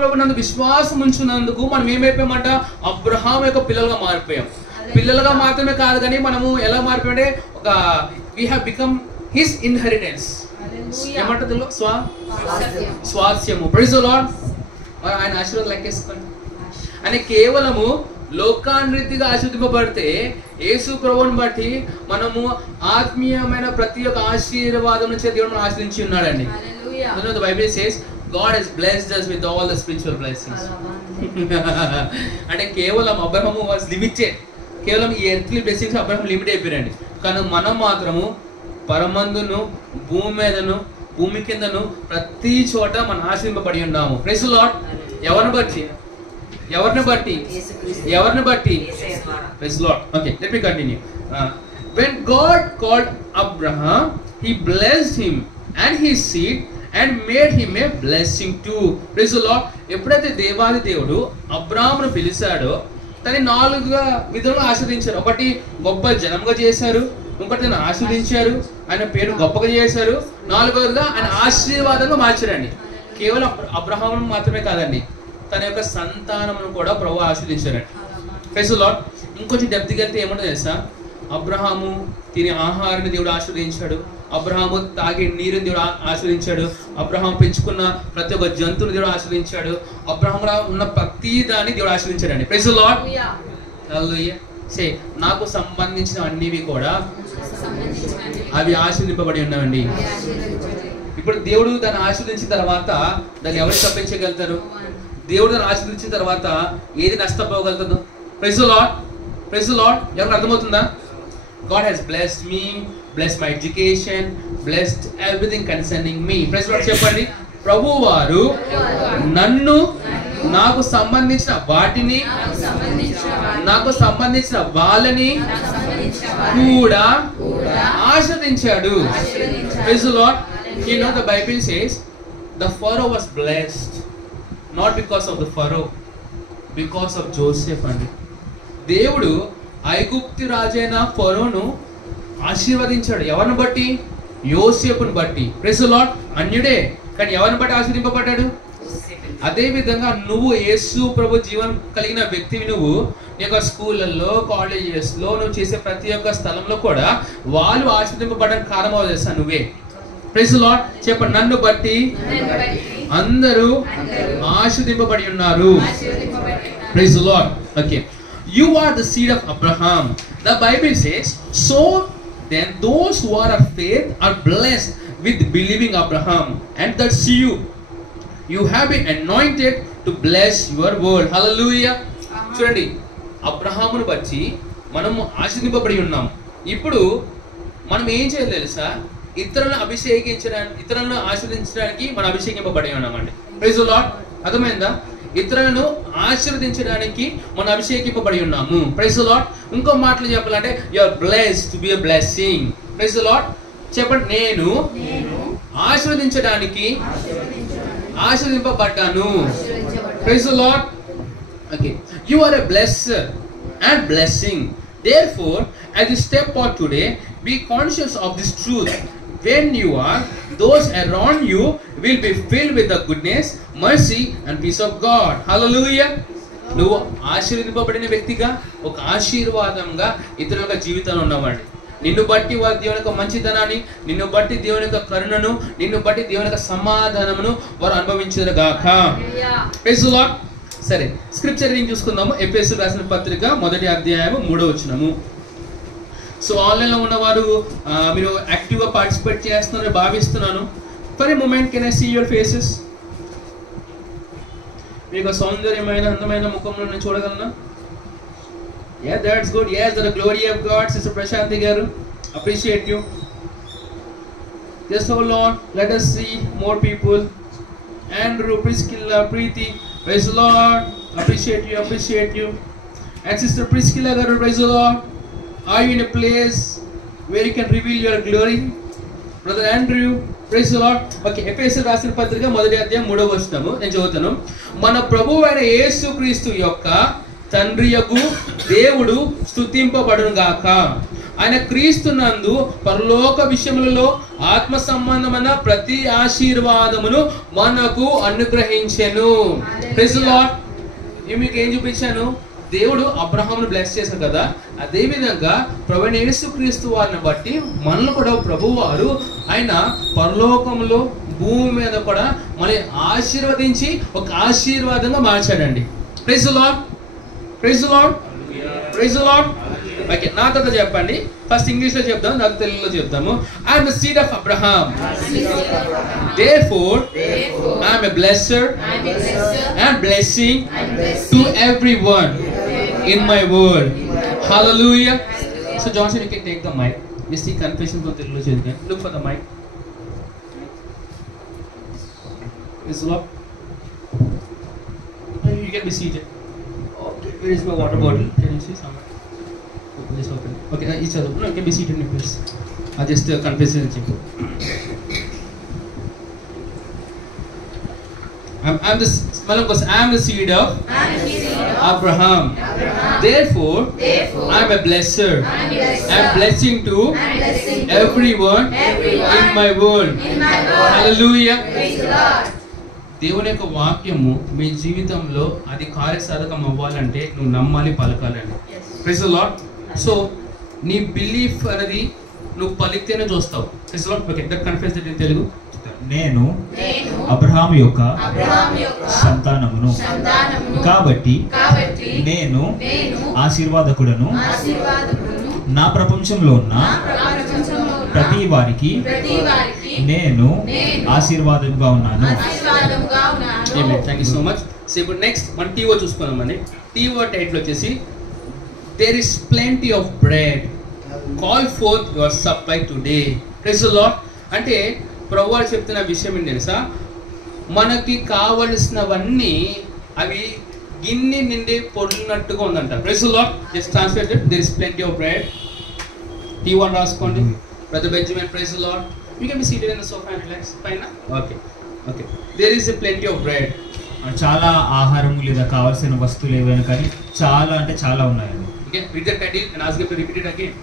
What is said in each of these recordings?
ప్రభు నందు విశ్వాసం ఉంచున్నందుకు మనం ఏమైపోయామంట, అబ్రహాం యొక్క పిల్లలుగా మారిపోయాం. పిల్లలుగా మాత్రమే కాదు కానీ మనము ఎలా మారిపోయామంటే ఒక we have become his inheritance. ఏమంటుంది స్వాస్యము. Praise the lord. ఆయన ఆశీర్వాదం లెక్కేసుకోండి. అని కేవలము లోకాన్రీతిగా ఆశీర్వదింపబడితే యేసు ప్రభువుని బట్టి మనము ఆత్మీయమైన ప్రతి ఒక్క ఆశీర్వాదం నుంచి దేవుడు మనం ఆశ్రయించి ఉన్నాడండి. The Bible says God has blessed us with all the spiritual blessings. అంటే కేవలం అబ్రహాము వాస్ లిమిటెడ్. కేవలం ఈ ఎర్త్లీ బ్లెస్సింగ్స్ అబ్రహాం లిమిట్ అయిపోయారండి. కానీ మనం మాత్రము పరమందును, భూమి మీదను, భూమి కిందను ప్రతి చోట మనం ఆశ్రయింపబడి ఉన్నాము. Praise the Lord. ఎవరిని బట్టి? Praise the Lord. Okay, let me continue. When God called Abraham, he blessed him and his seed and made him a blessing too. Praise the Lord. ఎప్పుడైతే దేవాది దేవుడు అబ్రాహామును పిలిచాడో తనని 4 విధంగా ఆశీర్వదించారు. ఒకటి గొప్ప జనంగా చేశారు, ఇంకొకటి ఆయన ఆశీర్వదించారు, ఆయన పేరు గొప్పగా చేశారు, 4వదిగా ఆయన ఆశీర్వాదంగా మార్చారండి. కేవలం అబ్రహామును మాత్రమే కాదండి, తన యొక్క సంతానమును కూడా ప్రభు ఆశీర్వదించారండి. Praise the Lord. ఇంకొంచెం డెప్త్కి వెళ్తే ఏమంటో తెలుసా, అబ్రహాము తినే ఆహారాన్ని దేవుడు ఆశీర్వదించాడు, అబ్రహాము తాగే నీరుని దేవుడు ఆశీర్వదించాడు, అబ్రహాం పెంచుకున్న ప్రతి ఒక్క జంతువుని దేవుడు ఆశీర్వదించాడు, అబ్రహాంలో ఉన్న ప్రతి దాన్ని దేవుడు ఆశీర్వదించాడండి. Praise the Lord. Hallelujah. Say నాకు సంబంధించిన అన్నివి కూడా అవి ఆశీర్వదింపబడి ఉన్నాయండి. ఇప్పుడు దేవుడు దాన్ని ఆశీర్వదించిన తర్వాత దాన్ని ఎవరు తప్పించగలుగుతారు? దేవుడు దాన్ని ఆశీర్వదించిన తర్వాత ఏది నష్టపోగలుగుతాడు? Praise the lord. Praise the Lord. ఎవరికి అర్థమవుతుందా? God has blessed me, blessed my education, blessed everything concerning me. Praise the Lord చెప్పండి. ప్రభువారు నన్ను, నాకు సంబంధించిన వాటిని, నాకు సంబంధించిన వాళ్ళని కూడా ఆశీర్వదించాడు. Praise the Lord. You know the Bible says the Pharaoh was blessed not because of the Pharaoh, because of Joseph అండి. దేవుడు ఐగుప్తు రాజైన ఫరోను ఆశీర్వదించాడు. ఎవరిని బట్టి? యోసేపుని బట్టి. Praise the lord. అన్యుడే కానీ ఎవరిని బట్టి ఆశీర్వదింపబడ్డాడు? అదే విధంగా నువ్వు యేసు ప్రభు జీవనం కలిగిన వ్యక్తివి. నువ్వు నీ యొక్క స్కూళ్ళల్లో, కాలేజెస్లో, నువ్వు చేసే ప్రతి ఒక్క స్థలంలో కూడా వాళ్ళు ఆశీర్వదింపబడడానికి కారణం చేస్తా నువ్వే. Praise the Lord. చెప్పండి. నన్ను బట్టి అందరూ ఆశీర్వదింపబడి ఉన్నారు. Praise the Lord. Okay. You are the seed of Abraham. The Bible says, so then those who are of faith are blessed with believing Abraham, and that's you. You have been anointed to bless your world. Hallelujah. చూడండి, అబ్రహామును బట్టి మనము ఆశీర్వదింపబడి ఉన్నాం. ఇప్పుడు మనం ఏం చేయాలి తెలుసా? ఇతరులను అభిషేకించడానికి, ఇతరులను ఆశీర్వదించడానికి మనం అభిషేకింపబడి ఉన్నామండి. Praise the Lord. అర్థమైందా? ఇతరులను ఆశీర్వదించడానికి మనం అభిషేకింపబడి ఉన్నాము. Praise the Lord. ఇంకో మాటలు చెప్పాలంటే you are blessed to be a blessing. Praise the Lord. చెప్పండి. నేను ఆశీర్వదించడానికి ఆశీర్వదింపబడ్డాను. Praise the Lord. Okay. You are a blesser and blessing. Therefore, as you step out today, be conscious of this truth. When you are, those around you will be filled with the goodness, mercy and peace of God. Hallelujah. నువ్వు ఆశీర్వదింపబడిన వ్యక్తిగా, ఒక ఆశీర్వాదంగా ఇతరుల జీవితంలో ఉన్నవాడు. నిన్ను బట్టి వారి దేవుని యొక్క మంచితనాన్ని, నిన్ను బట్టి దేవుని యొక్క కరుణను, నిన్ను బట్టి దేవుని యొక్క సమాధానమును వారు అనుభవించుదురుగాక. Praise the Lord. సరే, స్క్రిప్చర్ రీడింగ్ చూసుకుందాము. ఎఫెసీయులకు రాసిన పత్రిక 1వ అధ్యాయము 3వ వచనము. సో ఆన్లైన్లో ఉన్నవారు మీరు యాక్టివ్గా పార్టిసిపేట్ చేస్తున్నారని భావిస్తున్నాను. For a moment can I see your faces? మీకు సౌందర్యమైన అందమైన ముఖంలో నేను చూడగలనా? Yeah, that's good. Yes, the glory of God. Sister Prashanti garu, appreciate you. Just hold on. Let us see more people. Andrew, Priscilla, Preeti, praise the Lord. Appreciate you, appreciate you. And Sister Priscilla garu, praise the Lord. Are you in a place where you can reveal your glory? Brother Andrew, praise the Lord. Okay, ఎఫెసీయులకు రాసిన పత్రిక 1వ అధ్యాయం 3వ వచనము నేను చదువుతాను. మన ప్రభువైన యేసుక్రీస్తు యొక్క తండ్రియగు దేవుడు స్తుతింపబడును గాక. ఆయన క్రీస్తునందు పరలోక విషయములలో ఆత్మ సంబంధమైన ప్రతి ఆశీర్వాదమును మనకు అనుగ్రహించెను. Praise the Lord. మీకు ఏం చూపించాను? దేవుడు అబ్రహామును బ్లెస్ చేశారు కదా, అదే విధంగా ప్రభువైన యేసుక్రీస్తు వారిని బట్టి మనల్ని కూడా ప్రభువారు ఆయన పరలోకంలో భూమి మీద కూడా మనల్ని ఆశీర్వదించి ఒక ఆశీర్వాదంగా మార్చాడండి. Praise the lord. Praise the lord. Praise the Lord. Okay, నా తర్వాత చెప్పండి. ఫస్ట్ ఇంగ్లీష్లో చెప్దాం, నాకు తెలుగులో చెప్తాము. I'm the seed of Abraham, therefore I am a blesser and blessing to everyone in my world. Hallelujah. So Johnson, you can take the mic. Just see confession from Telugu cheyandi. Look for the mic. Is what? You can be seated. Okay, where is my water bottle? Can you see somewhere? Just open. Okay, each other. No, you can be seated in place. I just confession check. I'm the seed of Abraham. Therefore, I'm a blesser. I'm blessing to everyone in my world. Hallelujah. దేవుని యొక్క వాక్యము మీ జీవితంలో అది కార్యసాధకం అవ్వాలంటే నువ్వు నమ్మాలి, పలకాలండి. Praise the Lord. So నీ బిలీఫ్ అనేది నువ్వు పలికితేనే చూస్తావు. Praise the Lord. Okay, that confess that in Telugu. నేను అబ్రహాము యొక్క సంతానమును కాబట్టి నేను ఆశీర్వాదకుడను. నా ప్రపంచంలో ఉన్న ప్రతి వారికి నేను ఆశీర్వాదముగా ఉన్నాను. Thank you so much. So ఇప్పుడు నెక్స్ట్ మన టీవో చూసుకున్నామండి. టీవో టైటిల్ వచ్చేసి there is plenty of bread, call forth your supply today. Praise the Lord. అంటే ప్రభువు చెప్తున్న విషయం ఏంటి తెలుసా? మనకి కావలసినవన్నీ అవి గిన్నె నిండి పొర్లినట్టుగా ఉందంట. Praise the Lord. Just translated, there is plenty of bread. T1 రాసుకోండి. Brother Benjamin, praise the Lord. You can be seated in the sofa and relax. Fine. Okay okay. There is a plenty of bread. చాలా ఆహారము లేదా కావాల్సిన వస్తువులు ఏవైనా కానీ చాలా అంటే చాలా ఉన్నాయండి. Okay, read the title and ask him to repeat it again.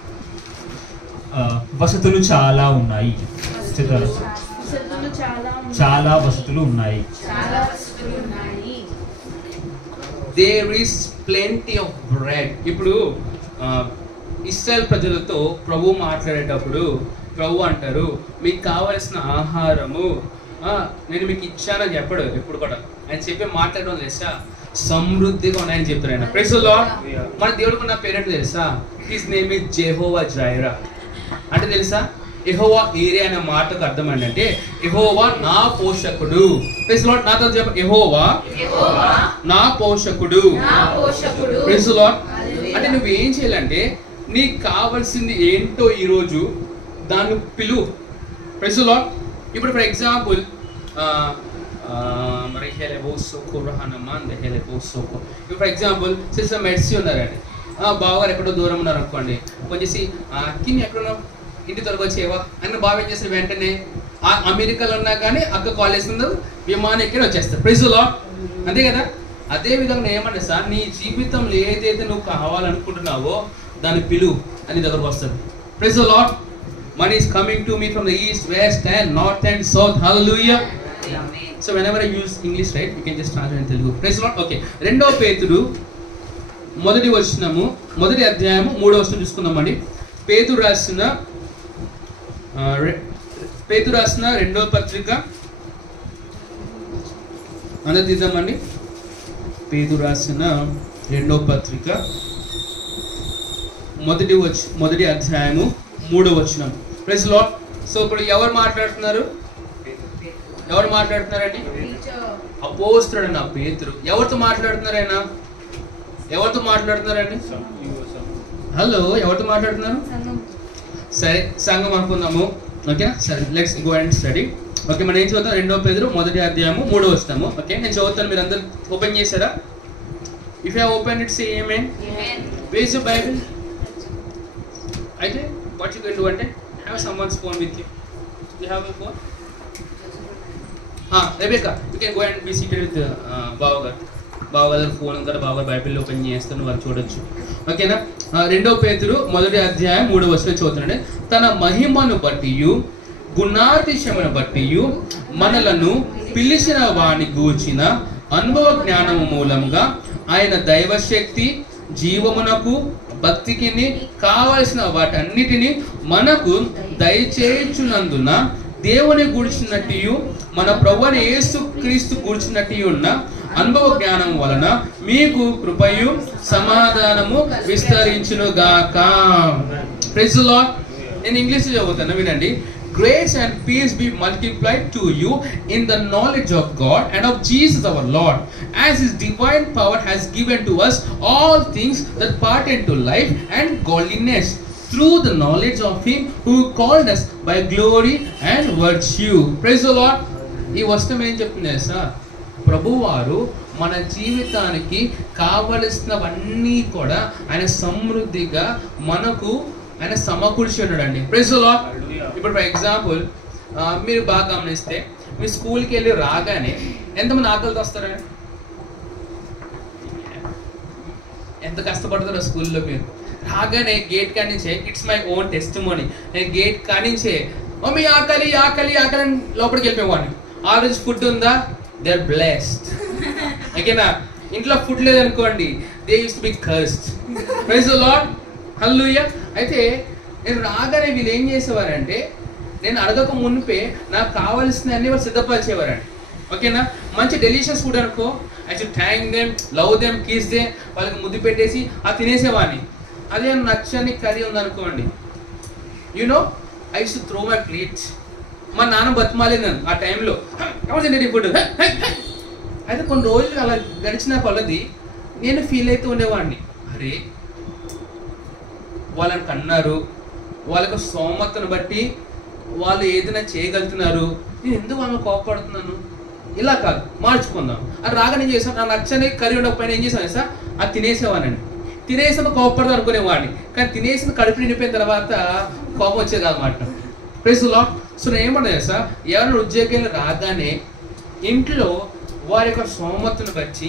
వసతులు చాలా ఉన్నాయి. చాలా వసతులు ఉన్నాయి. There is plenty of bread. ఇప్పుడు ఇశ్రాయేల్ ప్రజలతో ప్రభు మాట్లాడేటప్పుడు ప్రభు అంటారు, మీకు కావలసిన ఆహారము నేను మీకు ఇచ్చానని చెప్పాడు. ఎప్పుడు కూడా ఆయన చెప్పి మాట్లాడడం తెలుసా? సమృద్ధిగా ఉన్నాయని చెప్తారు ఆయన. Praise the Lord. మన దేవుడికి ఉన్న పేరెంట్ తెలుసా? His name is Jehovah Jireh. అంటే తెలుసా? యెహోవా ఈరే అనే మాటకు అర్థం ఏంటంటే యెహోవా నా పోషకుడు. Praise the lord. నాతో చెప్పండి, యెహోవా నా పోషకుడు. Praise the Lord. అంటే నువ్వు ఏం చేయాలంటే నీకు కావాల్సింది ఏంటో ఈరోజు దాన్ని పిలువు. Praise the Lord. ఇప్పుడు ఫర్ ఎగ్జాంపుల్ ఇప్పుడు ఫర్ ఎగ్జాంపుల్ సిస్టర్ మెడ్సీ ఉన్నారండి, బావగారు ఎక్కడో దూరం ఉన్నారు అనుకోండి, వచ్చేసి కిన్ని ఎక్కడున్నావు, ఇంటి త్వరగా వచ్చేవా అని బాగా ఏం చేస్తారు, వెంటనే అమెరికాలో ఉన్నా కానీ అక్క కాల్ చేస్తున్నారు, విమానం ఎక్కడ వచ్చేస్తారు. Praise the Lord. అంతే కదా? అదే విధంగా ఏమంటే సార్, నీ జీవితంలో ఏదైతే నువ్వు కావాలనుకుంటున్నావో దాన్ని పిలువు అని దగ్గరకు వస్తుంది. Praise the Lord. Money is coming to me from the east, west and north and south. Hallelujah. Amen. So whenever I use English, right, you can just translate in Telugu. Praise the Lord. Okay. రెండో పేతురు మొదటి వచనము, మొదటి అధ్యాయము 3వ వచనం చూసుకుందామండి. పేతురు రాసిన రెండో పత్రిక అనేది తీద్దామండి. పేతురు రాసిన రెండో పత్రిక మొదటి అధ్యాయము 3వ వచనం. Praise the Lord. సో ఇప్పుడు ఎవరు మాట్లాడుతున్నారండి? అపోస్తలుడు నా పేతురు. ఎవరితో మాట్లాడుతున్నారైనా? హలో, ఎవరితో మాట్లాడుతున్నారు? సరే, సంఘం అనుకుందాము. ఓకేనా? సరే, let's go and study. Okay, మనం ఏం చదువుతాం? రెండో పేతురు మొదటి అధ్యాయము 3వ వచనము. ఓకే, నేను చదువుతాను, మీరు అందరు ఓపెన్ చేశారా? If you have open it, say amen. Where is your Bible? అయితే what you can do అంటే have someone's phone with you. You have a phone? Rebecca, you can go and be seated with Bavagar. బావగారు phone ఉంది, బావగారు Bible open చేస్తాను, వాళ్ళు చూడొచ్చు. ఓకేనా? 2 పేతురు 1వ అధ్యాయం 3వ వచనం చదువుతున్నాడు. తన మహిమను బట్టి గుణాతిశయమును బట్టి మనలను పిలిచిన వాని గూర్చిన అనుభవ జ్ఞానము మూలంగా ఆయన దైవశక్తి జీవమునకు భక్తికి కావలసిన వాటన్నిటిని మనకు దయచేయుచున్నందున దేవుని గూర్చినట్టు మన ప్రభువైన యేసు క్రీస్తు గూర్చినట్టు ఉన్న అనుభవ జ్ఞానం వలన మీకు కృపయు సమాధానము విస్తరించును గాక. Praise the Lord. నేను ఇంగ్లీష్ చదువుతాను, వినండి. Grace and peace be multiplied to you in the knowledge of God and of Jesus our Lord, as His divine power has given to us all things that pertain to life and godliness, through the knowledge of Him who called us by glory and virtue. Praise the Lord. ఈ వచనం ఏం చెప్తుంది sir? ప్రభువారు మన జీవితానికి కావలసినవన్నీ కూడా ఆయన సమృద్ధిగా మనకు ఆయన సమకూర్చి ఉన్నాడండి. Praise the Lord. ఇప్పుడు ఫర్ ఎగ్జాంపుల్ మీరు బాగా గమనిస్తే మీ స్కూల్కి వెళ్ళి రాగానే ఎంతమంది ఆకలితో వస్తారండి? ఎంత కష్టపడతారో స్కూల్లో. మీరు రాగానే గేట్ కానించే, ఇట్స్ మై ఓన్ టెస్టిమోనీ, నేను గేట్ కానించే మమ్మీ ఆకలి ఆకలి ఆకలి అని లోపలికి వెళ్ళిపోయేవాడిని. ఆ రోజు ఫుడ్ ఉందా? They are blessed. ఓకేనా? ఇంట్లో ఫుడ్ లేదనుకోండి, they use to be cursed. Praise the Lord. Hallelujah. అయితే నేను రాగానే వీళ్ళు ఏం చేసేవారంటే, నేను అడగక మునిపే నాకు కావాల్సిన అన్ని వాళ్ళు సిద్ధపరిచేవారండి. ఓకేనా? మంచి డెలిషియస్ ఫుడ్ అనుకో, I should thank them, love them, kiss them, వాళ్ళకి ముద్దు పెట్టేసి అది తినేసేవాడిని. అదే నచ్చని కర్రీ ఉందనుకోండి, you know I use to throw my plates. మా నాన్న బతిమాలేదు నన్ను ఆ టైంలో, ఎవరు తింటే ఫుడ్. అయితే కొన్ని రోజులు అలా గడిచిన కొలది నేను ఫీల్ అవుతూ ఉండేవాడిని, అరే వాళ్ళని కన్నారు, వాళ్ళకు స్తోమతను బట్టి వాళ్ళు ఏదైనా చేయగలుగుతున్నారు, నేను ఎందుకు వాళ్ళని కోపడుతున్నాను? ఇలా కాదు, మార్చుకుందాం. అది రాగా నేను చేసాను, నాకు నచ్చని కర్రీ ఉండకపోయినా ఏం చేశాను సార్, అది తినేసేవాడిని. తినేసిన కోపడదాం అనుకునేవాడిని, కానీ తినేసిన కడుపు నిండిపోయిన తర్వాత కోపం వచ్చేది కాదన్నమాట. Praise the Lord. సో నేను ఏమంటాను సార్, ఎవరైనా ఉద్యోగాలు రాగానే ఇంట్లో వారి యొక్క స్తోమతను బట్టి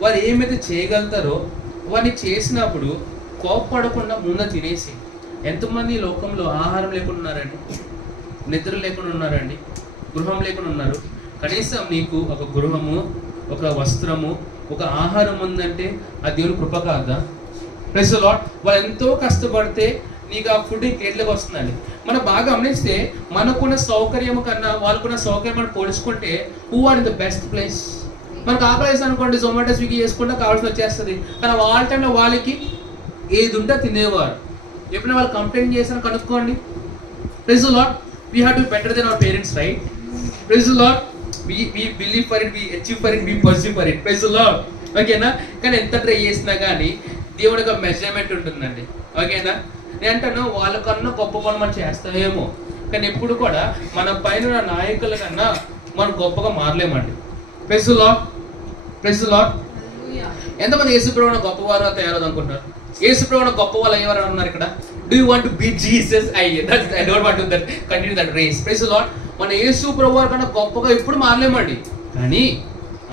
వారు ఏమైతే చేయగలుగుతారో వారిని చేసినప్పుడు కోపపడకుండా ముందు తినేసి. ఎంతమంది ఈ లోకంలో ఆహారం లేకుండా ఉన్నారండి, నిద్ర లేకుండా ఉన్నారండి, గృహం లేకుండా ఉన్నారు. కనీసం నీకు ఒక గృహము, ఒక వస్త్రము, ఒక ఆహారం ఉందంటే అది దేవుని కృప కాదా? Praise the Lord. వాళ్ళు ఎంతో కష్టపడితే నీకు ఆ ఫుడ్ ఇంకేట్లోకి వస్తుందండి. మనం బాగా గమనిస్తే మనకున్న సౌకర్యం కన్నా వాళ్ళకున్న సౌకర్యం పోల్చుకుంటే who are in the best place. మనకు ఆకలి వేసి అనుకోండి, జొమాటో స్విగ్గీ చేసుకుంటే కావాల్సి వచ్చేస్తుంది. కానీ వాళ్ళ టైంలో వాళ్ళకి ఏది ఉంటే తినేవారు. ఎప్పుడైనా వాళ్ళు కంప్లైంట్ చేశారని కనుక్కోండి. Praise the Lord. We have to be better than our parents, right? Praise the Lord. we believe for it, we achieve for it, we pursue for it. Praise the Lord. ఓకేనా? కానీ ఎంత try చేసినా కానీ దేవుడి యొక్క measurement ఉంటుందండి. ఓకేనా? నేను అంటాను వాళ్ళకన్నా గొప్ప పనులు మనం చేస్తామేమో, కానీ ఎప్పుడు కూడా మన పైన నాయకుల కన్నా మనం గొప్పగా మారలేమండి. Praise the lord. Praise the Lord. ఎంతమంది యేసుప్రభువుని గొప్పవారుగా తయారవుదాం అనుకుంటున్నారు? యేసుప్రభువుని గొప్ప వాళ్ళు అయ్యేవారు ఉన్నారు ఇక్కడ. Do you want to beat Jesus? I don't want to continue that race. Praise the Lord. మన యేసు ప్రభువు కన్నా గొప్పగా ఎప్పుడు మారలేమండి, కానీ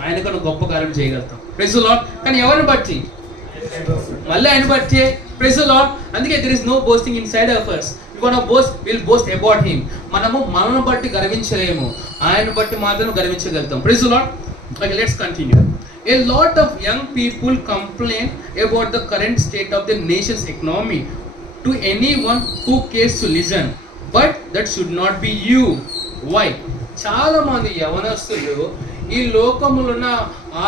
ఆయన కన్నా గొప్ప కార్యం చేయగలుగుతాం. Praise the Lord. కానీ ఎవరిని బట్టి? మళ్ళీ ఆయన బట్టి. Praise the Lord. అందుకే there is no boasting inside of us. We want to boast, we'll boast about him. మనము మనను బట్టి గర్వించలేము, ఆయన బట్టి మాత్రమే గర్వించగలుగుతాం. Praise the Lord. Okay, let's continue. A lot of young people complain about the current state of the nation's economy to anyone who cares to listen, but that should not be you. Why? చాలా మంది యవనస్తులు ఈ లోకములో ఉన్న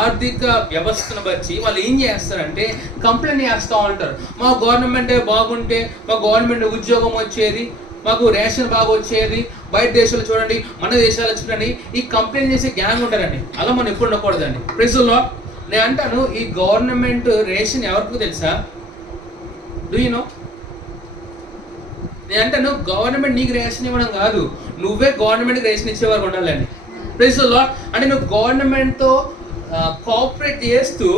ఆర్థిక వ్యవస్థను బట్టి వాళ్ళు ఏం చేస్తారంటే కంప్లైంట్ చేస్తూ ఉంటారు. మా గవర్నమెంట్ బాగుంటే, మా గవర్నమెంట్ ఉద్యోగం వచ్చేది, మాకు రేషన్ బాగా వచ్చేది, బయట దేశాలు చూడండి, మన దేశాలు చూడండి, ఈ కంప్లైంట్ చేసే గ్యాంగ్ ఉంటారండి. అలా మనం ఎప్పుడు ఉండకూడదండి. Praise the Lord. నేను అంటాను ఈ గవర్నమెంట్ రేషన్ ఎవరికి తెలుసా? Do you know? నేను అంటాను గవర్నమెంట్ నీకు రేషన్ ఇవ్వడం కాదు, నువ్వే గవర్నమెంట్కి రేషన్ ఇచ్చేవారు ఉండాలండి. Praise the Lord. అంటే నువ్వు గవర్నమెంట్తో కోఆపరేట్ చేస్తూ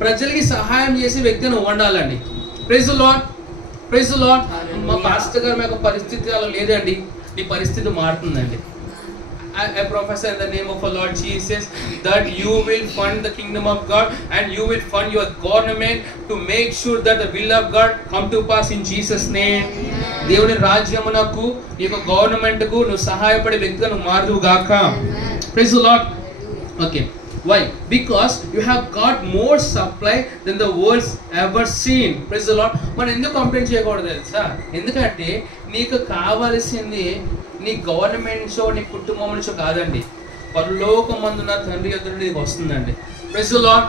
ప్రజలకి సహాయం చేసే వ్యక్తి నువ్వు ఉండాలండి. Praise the lord. Praise the Lord. మా పాస్టర్ గారు మా యొక్క పరిస్థితి అలా లేదండి, నీ పరిస్థితి మారుతుందండి. I prophesy in the name of our Lord Jesus that you will fund the kingdom of God and you will fund your government to make sure that the will of God come to pass in Jesus name. దేవుని రాజ్యమునకు నీ యొక్క government కు నువ్వు సహాయపడే వ్యక్తిగా నువ్వు మారుదువు గాక. Praise the Lord. Okay. Why? Because you have got more supply than the world's ever seen. Praise the Lord. మనం ఎందుకు కంప్లైంట్ చేయకూడదు తెలుసా? ఎందుకంటే నీకు కావాల్సింది నీ గవర్నమెంట్ నుంచో నీ కుటుంబం నుంచో కాదండి, పరలోకమందున తండ్రి యొద్ద నుండి నీకు వస్తుందండి. Praise the Lord.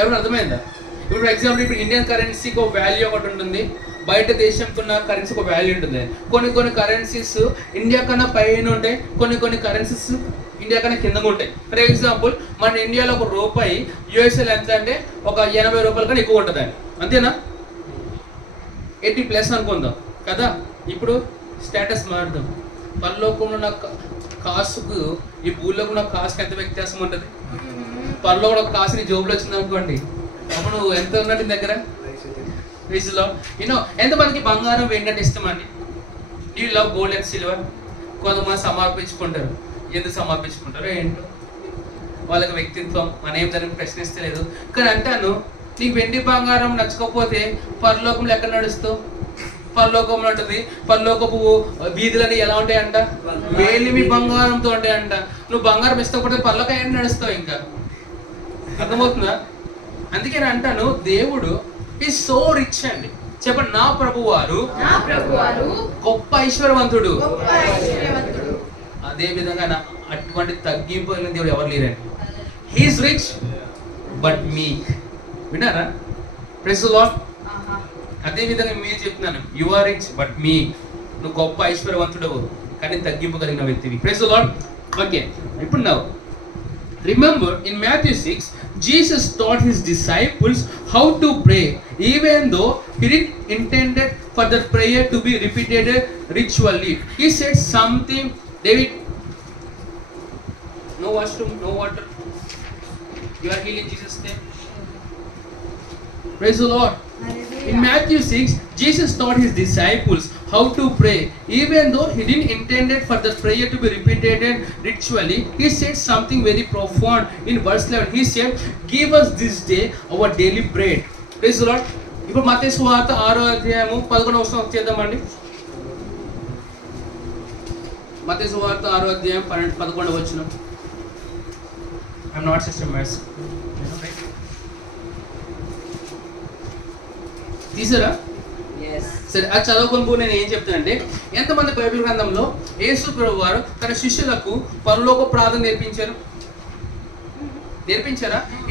ఎవరు అర్థమైందా? ఇప్పుడు ఫర్ ఎగ్జాంపుల్ ఇప్పుడు ఇండియన్ కరెన్సీకి ఒక వాల్యూ ఒకటి ఉంటుంది, బయట దేశంకి ఉన్న కరెన్సీకి ఒక వాల్యూ ఉంటుంది. కొన్ని కరెన్సీస్ ఇండియా కన్నా పైన ఉంటాయి, కొన్ని కరెన్సీస్ ఇండియా కన్నా కిందగా ఉంటాయి. ఫర్ ఎగ్జాంపుల్ మన ఇండియాలో ఒక రూపాయి యూఎస్ఏలో ఎంత అంటే ఒక 80 రూపాయల కన్నా ఎక్కువ ఉంటుందండి, అంతేనా? 80+ అనుకుందాం కదా. ఇప్పుడు స్టేటస్ మారుదాం. పరలోకంలో ఉన్న కాసుకు ఈ భూమిలో ఉన్న కాసుకు ఎంత వ్యత్యాసం ఉంటుంది? పరలోకంలో ఒక కాసు నీ జోబులో వచ్చింది అనుకోండి, అప్పుడు నువ్వు ఎంత ఉన్నట్టు దగ్గర వీజ్లో ఎంతమందికి బంగారం వెండి ఇష్టం అండి? You love gold and silver. కొంతమంది సమర్పించుకుంటారు. ఎందుకు సమర్పించుకుంటారు ఏంటో వాళ్ళకి వ్యక్తిత్వం, మన ఏం దాన్ని ప్రశ్నిస్తలేదు. కానీ అంటాను, నీకు వెండి బంగారం నచ్చకపోతే పరలోకంలో ఎక్కడ నడుస్తావు? పరలోకంలో ఉంటుంది. పరలోకపు వీధులని ఎలా ఉంటాయంట? వేలిమి బంగారంతో ఉంటాయంట. నువ్వు బంగారం ఇష్టపడితే పరలోకం ఏంటి నడుస్తావు? ఇంకా అర్థమవుతుందా? అందుకే నేను అంటాను, దేవుడు ఈజ్ సో రిచ్ అండి. చెప్పండి, నా ప్రభువారు గొప్ప ఐశ్వర్యవంతుడు. అదే విధంగా అటువంటి తగ్గింపు దేవుడు ఎవరు లేరండి. He is rich but me. విన్నారా? Praise the Lord. అదే విధంగా మీరు చెప్తున్నాను, you are rich but me. నువ్వు గొప్ప ఐశ్వర్యవంతుడు కానీ తగ్గింపు కలిగిన వ్యక్తివి. Praise the Lord. ఓకే, ఇప్పుడు now remember in Matthew 6 Jesus taught his disciples how to pray even though he didn't intended for the prayer to be repeated ritually. He said something, David, no washroom, no water, you are healed in Jesus' name. Praise the Lord. In Matthew 6, Jesus taught his disciples how to pray. Even though he didn't intended for the prayer to be repeated ritually, he said something very profound. In verse 11, he said, "Give us this day our daily bread." Praise the Lord. ఇప్పుడు మత్తయి సువార్త 6వ అధ్యాయము 11వ వచనం చేద్దామండి. మత్తయి సువార్త 6వ అధ్యాయం 11వ వచనం. I'm not such a mess. తీసారా? సరే, అది చదువుకొని నేను ఏం చెప్తానంటే, ఎంతమంది బైబిల్ గ్రంథంలో యేసు ప్రభువు వారు తన శిష్యులకు పరలోక ప్రార్థన నేర్పించారా?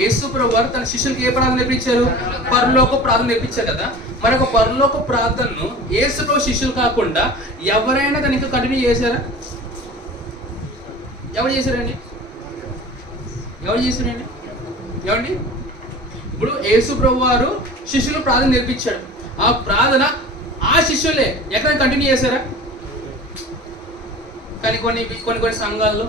యేసు ప్రభువు వారు తన శిష్యులకు ఏ ప్రార్థన నేర్పించారు? పరలోక ప్రార్థన నేర్పించారు కదా. మరొక పరలోక ప్రార్థనను యేసు ప్రభు శిష్యులు కాకుండా ఎవరైనా దానికి కంటిన్యూ చేశారా? ఎవరు చేశారండి? ఏమండి? ఇప్పుడు యేసు ప్రభు వారు శిష్యులు ప్రార్థన నేర్పించాడు. ఆ ప్రార్థన ఆ శిష్యులే ఎక్కడ కంటిన్యూ చేశారా? కానీ కొన్ని సంఘాల్లో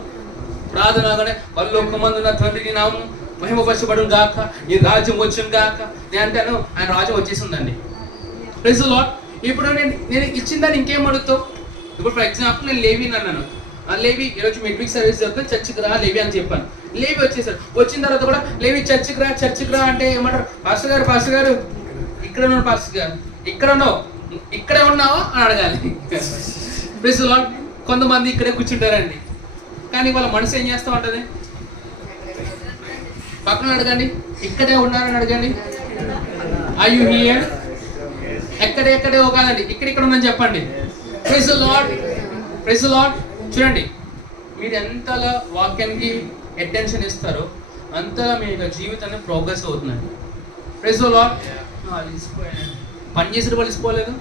ప్రార్థన అనగానే పరలోకమందున్న తండ్రి నీ నామము మహిమపరచబడును గాక, నీ రాజ్యం వచ్చును గాక. నేను అంటాను, ఆయన రాజ్యం వచ్చేసిందండి. Praise the Lord. ఇప్పుడు నేను ఇచ్చిన దాన్ని ఇంకేం అడుగుతావు? ఇప్పుడు ఫర్ ఎగ్జాంపుల్ నేను లేవి అన్నాను, లేవి ఈరోజు మెట్రిక్ సర్వీస్ జరుగుతుంది, చర్చికి రా లేవి అని చెప్పాను. లేవి వచ్చేసాడు. వచ్చిన తర్వాత కూడా లేవి చర్చికి రా అంటే ఏమంటారు? పాస్టర్ గారు ఇక్కడ ఉన్నాడు, పాస్టర్ గారు ఇక్కడ ఉన్నావు, ఇక్కడే ఉన్నావా అని అడగాలి. Praise the Lord. కొంతమంది ఇక్కడే కూర్చుంటారండి, కానీ వాళ్ళ మనసు ఏం చేస్తూ ఉంటుంది? పక్కన అడగండి, ఇక్కడే ఉన్నారని అడగండి. Are you here? ఎక్కడే కాదండి, ఇక్కడ ఉందని చెప్పండి. Praise the lord. Praise the Lord. చూడండి, మీరు ఎంతలా వాక్యానికి అటెన్షన్ ఇస్తారో అంతలా మీ యొక్క జీవితాన్ని ప్రోగ్రెస్ అవుతుందండి. Praise the Lord. పని చేసిన వాళ్ళు ఇసిపోలేదు,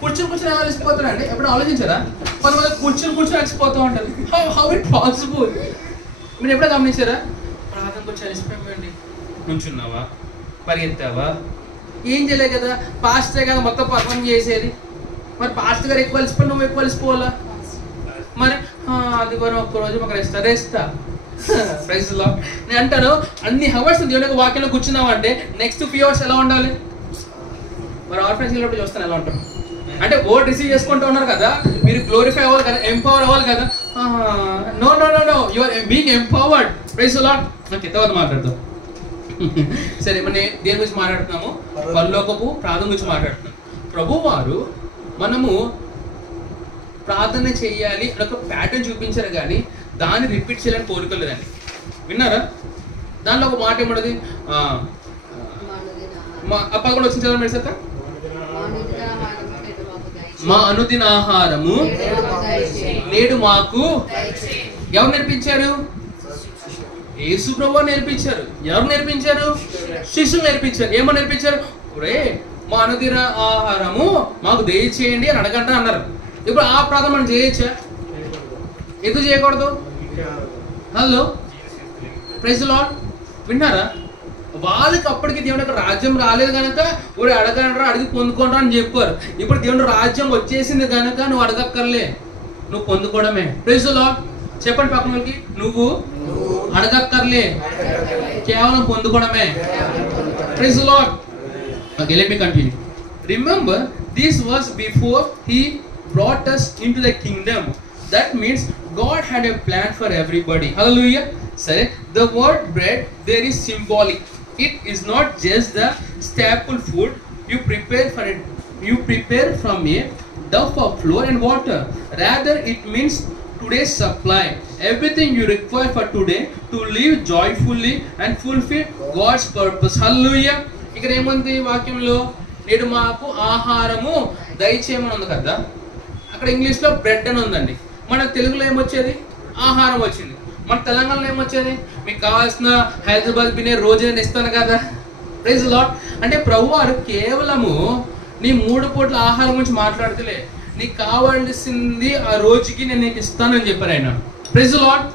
కూర్చొని అలసిపోతారండి. ఎప్పుడు ఆలోచించారా? కొంతమంది కూర్చొని అలసిపోతూ ఉంటారు. How it possible? మీరు ఎప్పుడో గమనించారా? ప్రార్థనకు వచ్చి అలసిపోయండి, నుంచున్నావా, పరిగెత్తావా, ఏం చేయలేదు కదా. పాస్టర్ కదా మొత్తం పర్ఫార్మ్ చేసేది. మరి పాస్టర్ గారు ఎక్కువ అలసిపోయి నువ్వు ఎక్కువ అలసిపోవాలా? మరి అది కూడా ఒక్కరోజు మాకు రెస్టా. Praise the Lord. నేను అంటాను, అన్ని హవర్స్ దేవుని వాక్యంలో కూర్చున్నావు అంటే నెక్స్ట్ ఫ్యూ అవర్స్ ఎలా ఉండాలి? మరి ఆర్ఫనెన్స్ వెళ్ళినప్పుడు చూస్తాను ఎలా ఉంటాం అంటే వర్డ్ రిసీవ్ చేసుకుంటూ ఉన్నారు కదా, మీరు గ్లోరిఫై అవ్వాలి కదా, ఎంపవర్ అవ్వాలి కదా. No no no no, you are being empowered. Praise the Lord. Okay, తర్వాత మాట్లాడతాం. సరే, మనం దేని గురించి మాట్లాడుతున్నాము? పరలోకపు ప్రార్థన గురించి మాట్లాడుతున్నాం. ప్రభు వారు మనము ప్రార్థన చేయాలి అని ఒక ప్యాటర్న్ చూపించారు, కానీ దాన్ని రిపీట్ చేయాలని కోరుకోలేదండి. విన్నారా? దానిలో ఒక మాట ఏముండదు, పదకొండు వచ్చిన చదవండి మీరు సార్. మా అనుదిన ఆహారము నేడు మాకు. ఎవరు నేర్పించారు? యేసు ప్రభువు నేర్పించారు. ఎవరు నేర్పించారు? శిష్యులు నేర్పించారు. ఏమో నేర్పించారు? ఒరే, మా అనుదిన ఆహారము మాకు దయచేయండి అని అడగండి అన్నారు. ఇప్పుడు ఆ ప్రార్థన మనం చేయొచ్చా? ఎందుకు చేయకూడదు? Hello, praise the Lord. విన్నారా? వాళ్ళకి అప్పటికి దేవుని యొక్క రాజ్యం రాలేదు కనుక ఊరు అడగనరా, అడిగి పొందుకోనరా అని చెప్పారు. ఇప్పుడు దేవుని రాజ్యం వచ్చేసింది కనుక నువ్వు అడగక్కర్లే, నువ్వు పొందుకోవడమే. Praise the Lord. చెప్పండి పక్కన వాళ్ళకి, నువ్వు అడగక్కర్లే, కేవలం పొందుకోవడమే. Praise the Lord. Okay, let me continue. Remember, this was before he brought us into the kingdom. That means God had a plan for everybody. Hallelujah. Say, the word bread there is symbolic. It is not just the staple food you prepare for it. You prepare from a dough of flour and water. Rather, it means today's supply. Everything you require for today to live joyfully and fulfill God's purpose. Hallelujah. ఇక్కడ ఏముంది వాక్యంలో? నేడు మాకు ఆహారము దయచేయమని ఉంది కదా. అక్కడ ఇంగ్లీష్లో బ్రెడ్ అని ఉందండి. మన తెలుగులో ఏమొచ్చేది? ఆహారం వచ్చింది. మన తెలంగాణలో ఏమొచ్చేది? మీకు కావాల్సిన హైదరాబాద్ బినే రోజు నేను ఇస్తాను కదా. Praise the Lord. అంటే ప్రభు వారు కేవలము నీ 3 పూట్ల ఆహారం గురించి మాట్లాడుతలే, నీకు కావాల్సింది ఆ రోజుకి నేను నీకు ఇస్తానని చెప్పారు ఆయన. Praise the Lord.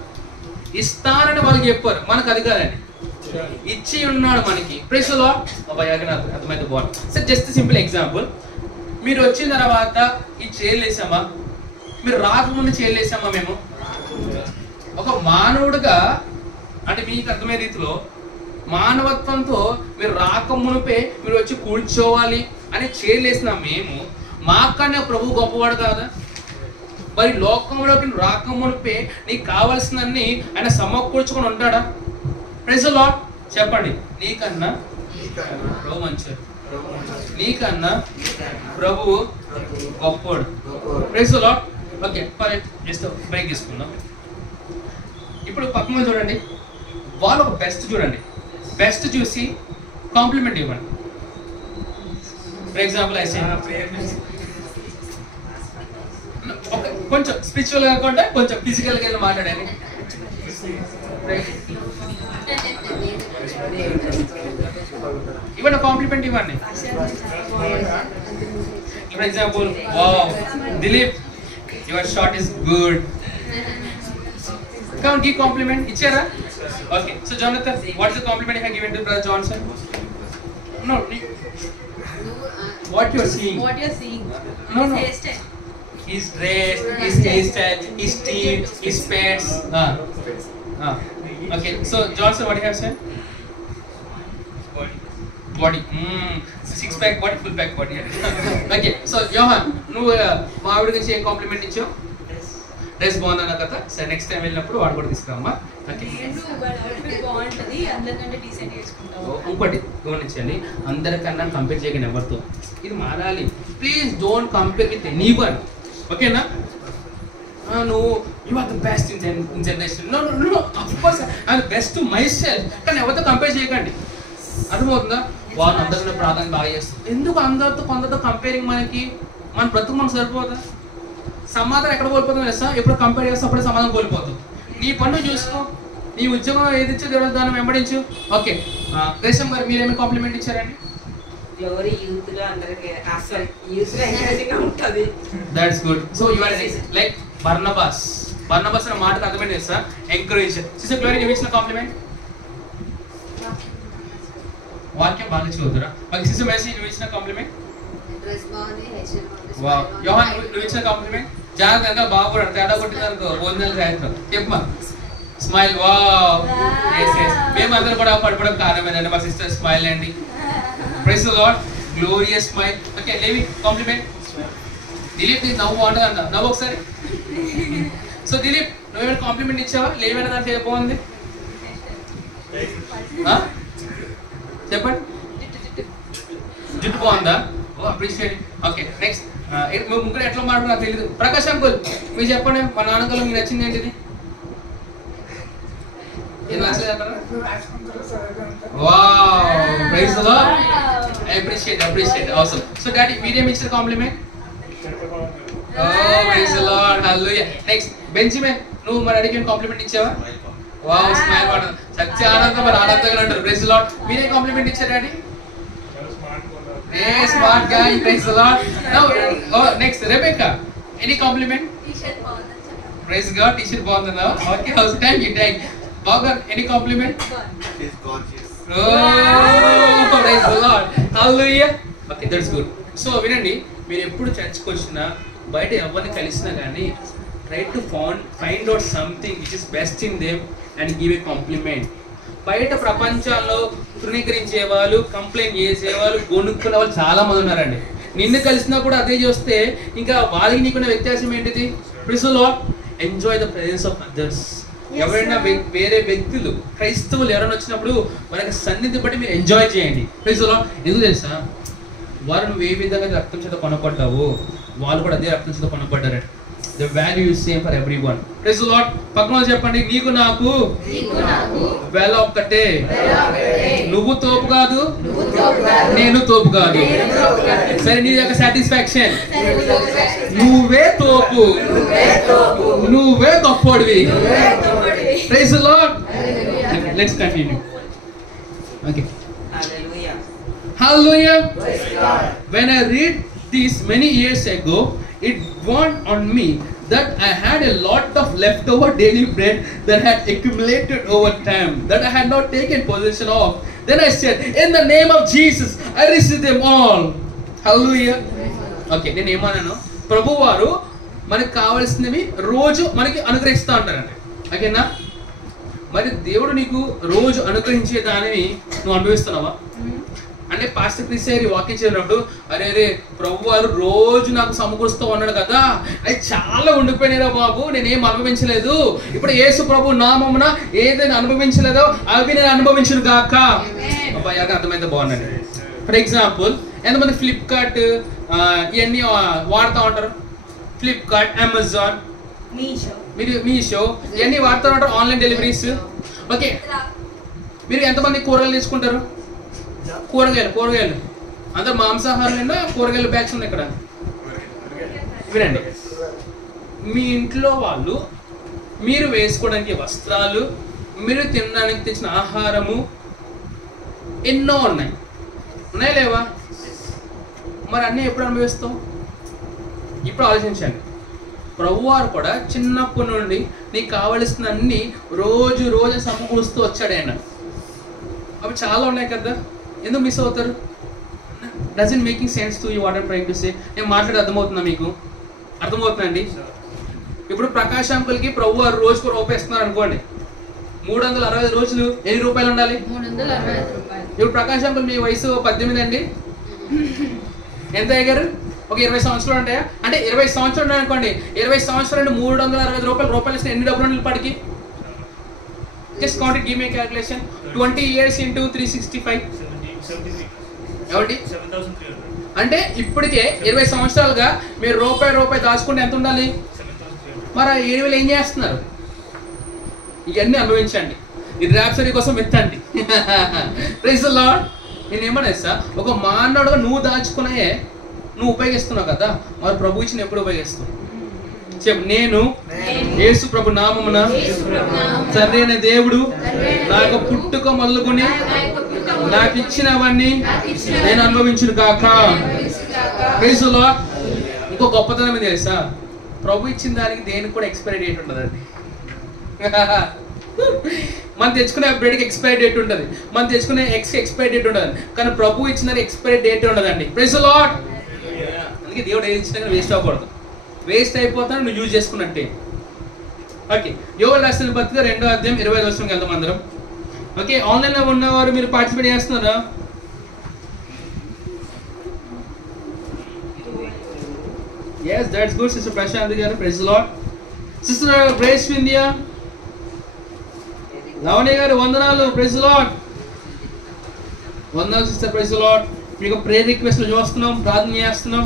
ఇస్తానని వాళ్ళకి చెప్పారు, మనకు అది కాదండి, ఇచ్చి ఉన్నాడు మనకి. Praise the Lord. అర్థమైతే బాగుంది. Sir, just simple example. మీరు వచ్చిన తర్వాత ఈ చేయలేసామా? మీరు రాకముందు చేయలేసామా? మేము ఒక మానవుడిగా, అంటే మీకు అర్థమయ్యే రీతిలో మానవత్వంతో మీరు రాకమునిపే మీరు వచ్చి కూర్చోవాలి అని చేయలేసిన మేము, మాకన్నా ప్రభు గొప్పవాడు కాదా? మరి లోకంలోకి రాకమునిపే నీకు కావాల్సినన్ని ఆయన సమకూర్చుకొని ఉంటాడా? Praise the Lord. చెప్పండి, నీకన్నా ప్రభు మంచివాడు, నీకన్నా ప్రభు గొప్పోడు. Praise the Lord. Okay, just break తీసుకుందాం. ఇప్పుడు పక్కన చూడండి, వాళ్ళు ఒక బెస్ట్ చూడండి, బెస్ట్ చూసి కాంప్లిమెంట్ ఇవ్వండి. ఫర్ ఎగ్జాంపుల్ ఐ సే, కొంచెం స్పిరిచువల్ కాకుండా కొంచెం ఫిజికల్గా వెళ్ళి మాట్లాడండి. ఇవ్వండి, కాంప్లిమెంట్ ఇవ్వండి. For example, wow Dilip, your shot is good. Come on, give compliment. Ichara? Okay. So Jonathan, what is the compliment you have given to Brother Johnson? No. What you are seeing? What you are seeing? No, no. His hairstyle. His dress, his hairstyle, his teeth, his pets. Okay. So Johnson, what you have said? Body. Six pack body, full pack body. Okay. So Johan, nu మా ఆవిడ గురించి ఏం complement ఇచ్చావు? Dress బాగుందన్న కదా. సరే, next time వెళ్ళినప్పుడు వాడు కూడా తీసుకురామ్మా. ఇంకోటి గమనించండి, అందరికన్నా కంపేర్ చేయకండి ఎవరితో. ఇది మారాలి. Please don't compare with anyone. ఓకేనా? నువ్వు you are the best in generation. No no no, of course I am best to myself. కానీ ఎవరితో కంపేర్ చేయకండి. అర్థమవుతుందా? వాళ్ళు అందరికన్నా ప్రార్థన బాగా చేస్తారు. ఎందుకు అందరితో కొందరితో కంపేరింగ్? మనకి మన బ్రతుకు మనకు సరిపోదా? సమాధానం ఎక్కడ కోల్పోతాం తెలుసా? ఎప్పుడు కంపేర్ చేస్తే అప్పుడే సమాధానం కోల్పోతాం. నీ పన్ను చూసుకో, నీ ఉద్యోగం ఏది ఇచ్చో దేవుడు దాన్ని వెంబడించు. ఓకే, రేషం గారు మీరేమి కాంప్లిమెంట్ ఇచ్చారండి? That's good. So you are like Barnabas. Barnabas అనే మాటకు అర్థమైంది తెలుసా? ఎంకరేజర్. సిస్టర్ గ్లోరీ, నువ్వు ఇచ్చిన కాంప్లిమెంట్? వాక్యం బాగా చదువుతురా? ఓకే, సిస్టర్ మెసేజ్, నువ్వు ఇచ్చిన కాంప్లిమెంట్? వావ్. యోహాన్, నువ్వు ఇచ్చిన కాంప్లిమెంట్? జాగ్రత్తగా బాగుపడు, తేడా కొట్టిందనుకో భోజనాలు సాయంత్రం. చెప్పమా, స్మైల్. Wow, yes yes. మేమందరం కూడా పడిపోవడం కారణమేనండి మా సిస్టర్ స్మైల్ అండి. Praise the Lord. Glorious smile. Okay, Levi compliment. Dileep, నీకు నవ్వు బాగుంటుంది అంట. నవ్వు ఒకసారి. సో దిలీప్ నువ్వేమైనా కాంప్లిమెంట్ ఇచ్చావా? లేవైనా దాంట్లో బాగుంది చెప్పండి. జుట్టు బాగుందా? ఓ అప్రిషియేట్. ఓకే నెక్స్ట్ ముగ్గురు ఎట్లా మాట్లాడు నాకు తెలియదు. ప్రకాష్ అంకుల్ మీరు చెప్పండి, మా నాన్నకల్లో మీకు నచ్చింది ఏంటిది? ఏం నచ్చలేదు అంటారా? Wow praise the Lord. I appreciate awesome. So daddy మీరేం ఇచ్చారు compliment? Oh praise the Lord hallelujah. Next Benjamin నువ్వు మరి అడిగిన కాంప్లిమెంట్ ఇచ్చావా? వావ్ స్మైల్ వాడు సత్య ఆనందం మరి ఆనందంగా అంటారు. Praise the Lord. మీరేం కాంప్లిమెంట్ ఇచ్చారు daddy? A smart guy. Praise the Lord. Now next Rebecca any compliment? T-shirt బాగుంది. ప్రైజ్ గాడ్ టీ-షర్ట్ బాగుందా? Okay house thank you. బాగా any compliment? Is gorgeous. Oh praise the Lord. Hallelujah. Okay, that's good. So వినండి, మీరు ఎప్పుడు చర్చ్కి వచ్చినా బయట ఎవరిని కలిసినా కానీ try to find out something which is best in them and give a compliment. బయట ప్రపంచాల్లో తృణీకరించే వాళ్ళు, కంప్లైంట్ చేసేవాళ్ళు, గొనుక్కునే వాళ్ళు చాలా మంది ఉన్నారండి. నిన్ను కలిసినా కూడా అదే చూస్తే ఇంకా వాళ్ళకి నీకున్న వ్యత్యాసం ఏంటిది? Praise the Lord. Enjoy the presence of others. ఎవరైనా వేరే వ్యక్తులు క్రైస్తవులు ఎవరైనా వచ్చినప్పుడు వాళ్ళకి సన్నిధి బట్టి మీరు ఎంజాయ్ చేయండి. Praise the Lord. ఎందుకు తెలుసా? వారు నువ్వు ఏ విధంగా రక్తం చేత కొనపడ్డావు వాళ్ళు కూడా అదే రక్తం చేత కొనపడ్డారంట. The value is same for everyone. Praise the Lord. పక్కన చెప్పండి, నీకు నాకు వెల ఒక్కటే. నువ్వు తోపు కాదు, నేను తోపు కాదు. సరే నీ యొక్క సాటిస్ఫాక్షన్, నువ్వే తోపు, నువ్వే గొప్పోడివి. Praise the Lord. Let's continue. Okay. Hallelujah. Hallelujah. When I read this many years ago, it dawned on me that I had a lot of leftover daily bread that had accumulated over time that I had not taken possession of. Then I said, in the name of Jesus, I receive them all. Hallelujah. Okay, నేను ఏమన్నాను? ప్రభు వారు మనకి కావాల్సినవి రోజు మనకి అనుగ్రహిస్తూ ఉంటారండి. ఓకేనా? మరి దేవుడు నీకు రోజు అనుగ్రహించే దానిని నువ్వు అనుభవిస్తున్నావా? అంటే పాస్టర్ క్రిస్ గారి వాక్యం చేసినప్పుడు అరే అరే ప్రభు వారు రోజు నాకు సమకూరుస్తూ ఉన్నాడు కదా, అది చాలా ఉండిపోయినారా బాబు, నేనేం అనుభవించలేదు. ఇప్పుడు యేసు ప్రభు నామమున ఏదైనా అనుభవించలేదో అవి నేను అనుభవించను గాక. అబ్బాయి అర్థమైతే బాగుందండి. ఫర్ ఎగ్జాంపుల్ ఎంతమంది ఫ్లిప్కార్ట్ ఇవన్నీ వాడుతూ ఉంటారు? ఫ్లిప్కార్ట్, అమెజాన్, మీషో ఇవన్నీ వాడుతూ ఉంటారు, ఆన్లైన్ డెలివరీస్. ఓకే, మీరు ఎంతమంది కూరగాయలు తీసుకుంటారు? కూరగాయలు అందరు మాంసాహారులైనా కూరగాయలు బ్యాగ్స్ ఉన్నాయి ఇక్కడ. వినండి, మీ ఇంట్లో వాళ్ళు మీరు వేసుకోవడానికి వస్త్రాలు, మీరు తినడానికి తెచ్చిన ఆహారము ఎన్నో ఉన్నాయి లేవా? మరి అన్నీ ఎప్పుడు అనుభవిస్తాం? ఇప్పుడు ఆలోచించండి. ప్రభువారు కూడా చిన్నప్పటి నుండి నీకు కావలసిన అన్ని రోజు సమకూరుస్తూ వచ్చాడు ఆయన. అవి చాలా ఉన్నాయి కదా, ఎందుకు మిస్ అవుతారు? Doesn't making sense to you what I'm trying to say. నేను మాట్లాడి అర్థమవుతుందా మీకు? అర్థమవుతుందండి. ఇప్పుడు ప్రకాష్ అంకుల్కి ప్రభు వారు రోజుకు రూపాయి ఇస్తున్నారు అనుకోండి, 365 రోజులు ఎన్ని రూపాయలు ఉండాలి? 365 రూపాయలు. ఇప్పుడు ప్రకాష్ అంకుల్ మీ వయసు 18 అండి, ఎంత అయ్యారు? ఒక 20 సంవత్సరాలు ఉంటాయా? అంటే 20 సంవత్సరాలు ఉన్నాయి అనుకోండి, 20 సంవత్సరాలు 365 రూపాయలు ఇస్తే ఎన్ని డబ్బులు ఉండాలి పడికి? Just count it, give me calculation. 20 years into 365 అంటే ఇప్పటికే 20 సంవత్సరాలుగా మీరు రూపాయి దాచుకుంటే ఎంత ఉండాలి? మరి 7,000 ఏం చేస్తున్నారు? ఇవన్నీ అనుభవించండి, ఈ ర్యాప్సరీ కోసం ఎత్తండి. Praise the Lord. నేను ఏమన్నా సార్, ఒక మానవుడుగా నువ్వు దాచుకునే నువ్వు ఉపయోగిస్తున్నావు కదా, మరి ప్రభు ఇచ్చిన ఎప్పుడు ఉపయోగిస్తావు? చెప్పు, నేను యేసు ప్రభు నామమున సరైన దేవుడు నాకు పుట్టుక మొదలుకొని నాకు ఇచ్చినవన్నీ నేను అనుభవించును కాక. Praise the Lord. ఇంకో గొప్పతనం ఏం తెలుసా? ప్రభు ఇచ్చిన దానికి దేనికి కూడా ఎక్స్పైరీ డేట్ ఉంటుందండి. మనం తెచ్చుకునే బ్రెడ్కి ఎక్స్పైరీ డేట్ ఉంటుంది, మనం తెచ్చుకునే ఎగ్స్కి ఎక్స్పైరీ డేట్ ఉండదు, కానీ ప్రభు ఇచ్చిన ఎక్స్పైరీ డేట్ ఉండదండి. Praise the Lord. అందుకే దేవుడు ఏది ఇచ్చినా వేస్ట్ అవ్వకూడదు. వేస్ట్ అయిపోతాను నువ్వు యూజ్ చేసుకున్నట్టే. ఓకే, యోవేలు రాసిన పత్రిక 2వ అధ్యాయం 25వ వచనంకి వెళ్దాం అందరం. ఓకే, ఆన్లైన్లో ఉన్నవారు మీరు పార్టిసిపేట్ చేస్తున్నారా? Yes, that's good, Sister Prashant garu. Praise the Lord. Sister Grace Vindhya, Lavanya garu వందనాలు, ప్రైజ్ ది లార్డ్. వందనాలు సిస్టర్, ప్రైజ్ ది లార్డ్. మీకు ప్రేయర్ రిక్వెస్ట్లు చూస్తున్నాం, ప్రార్థన చేస్తున్నాం.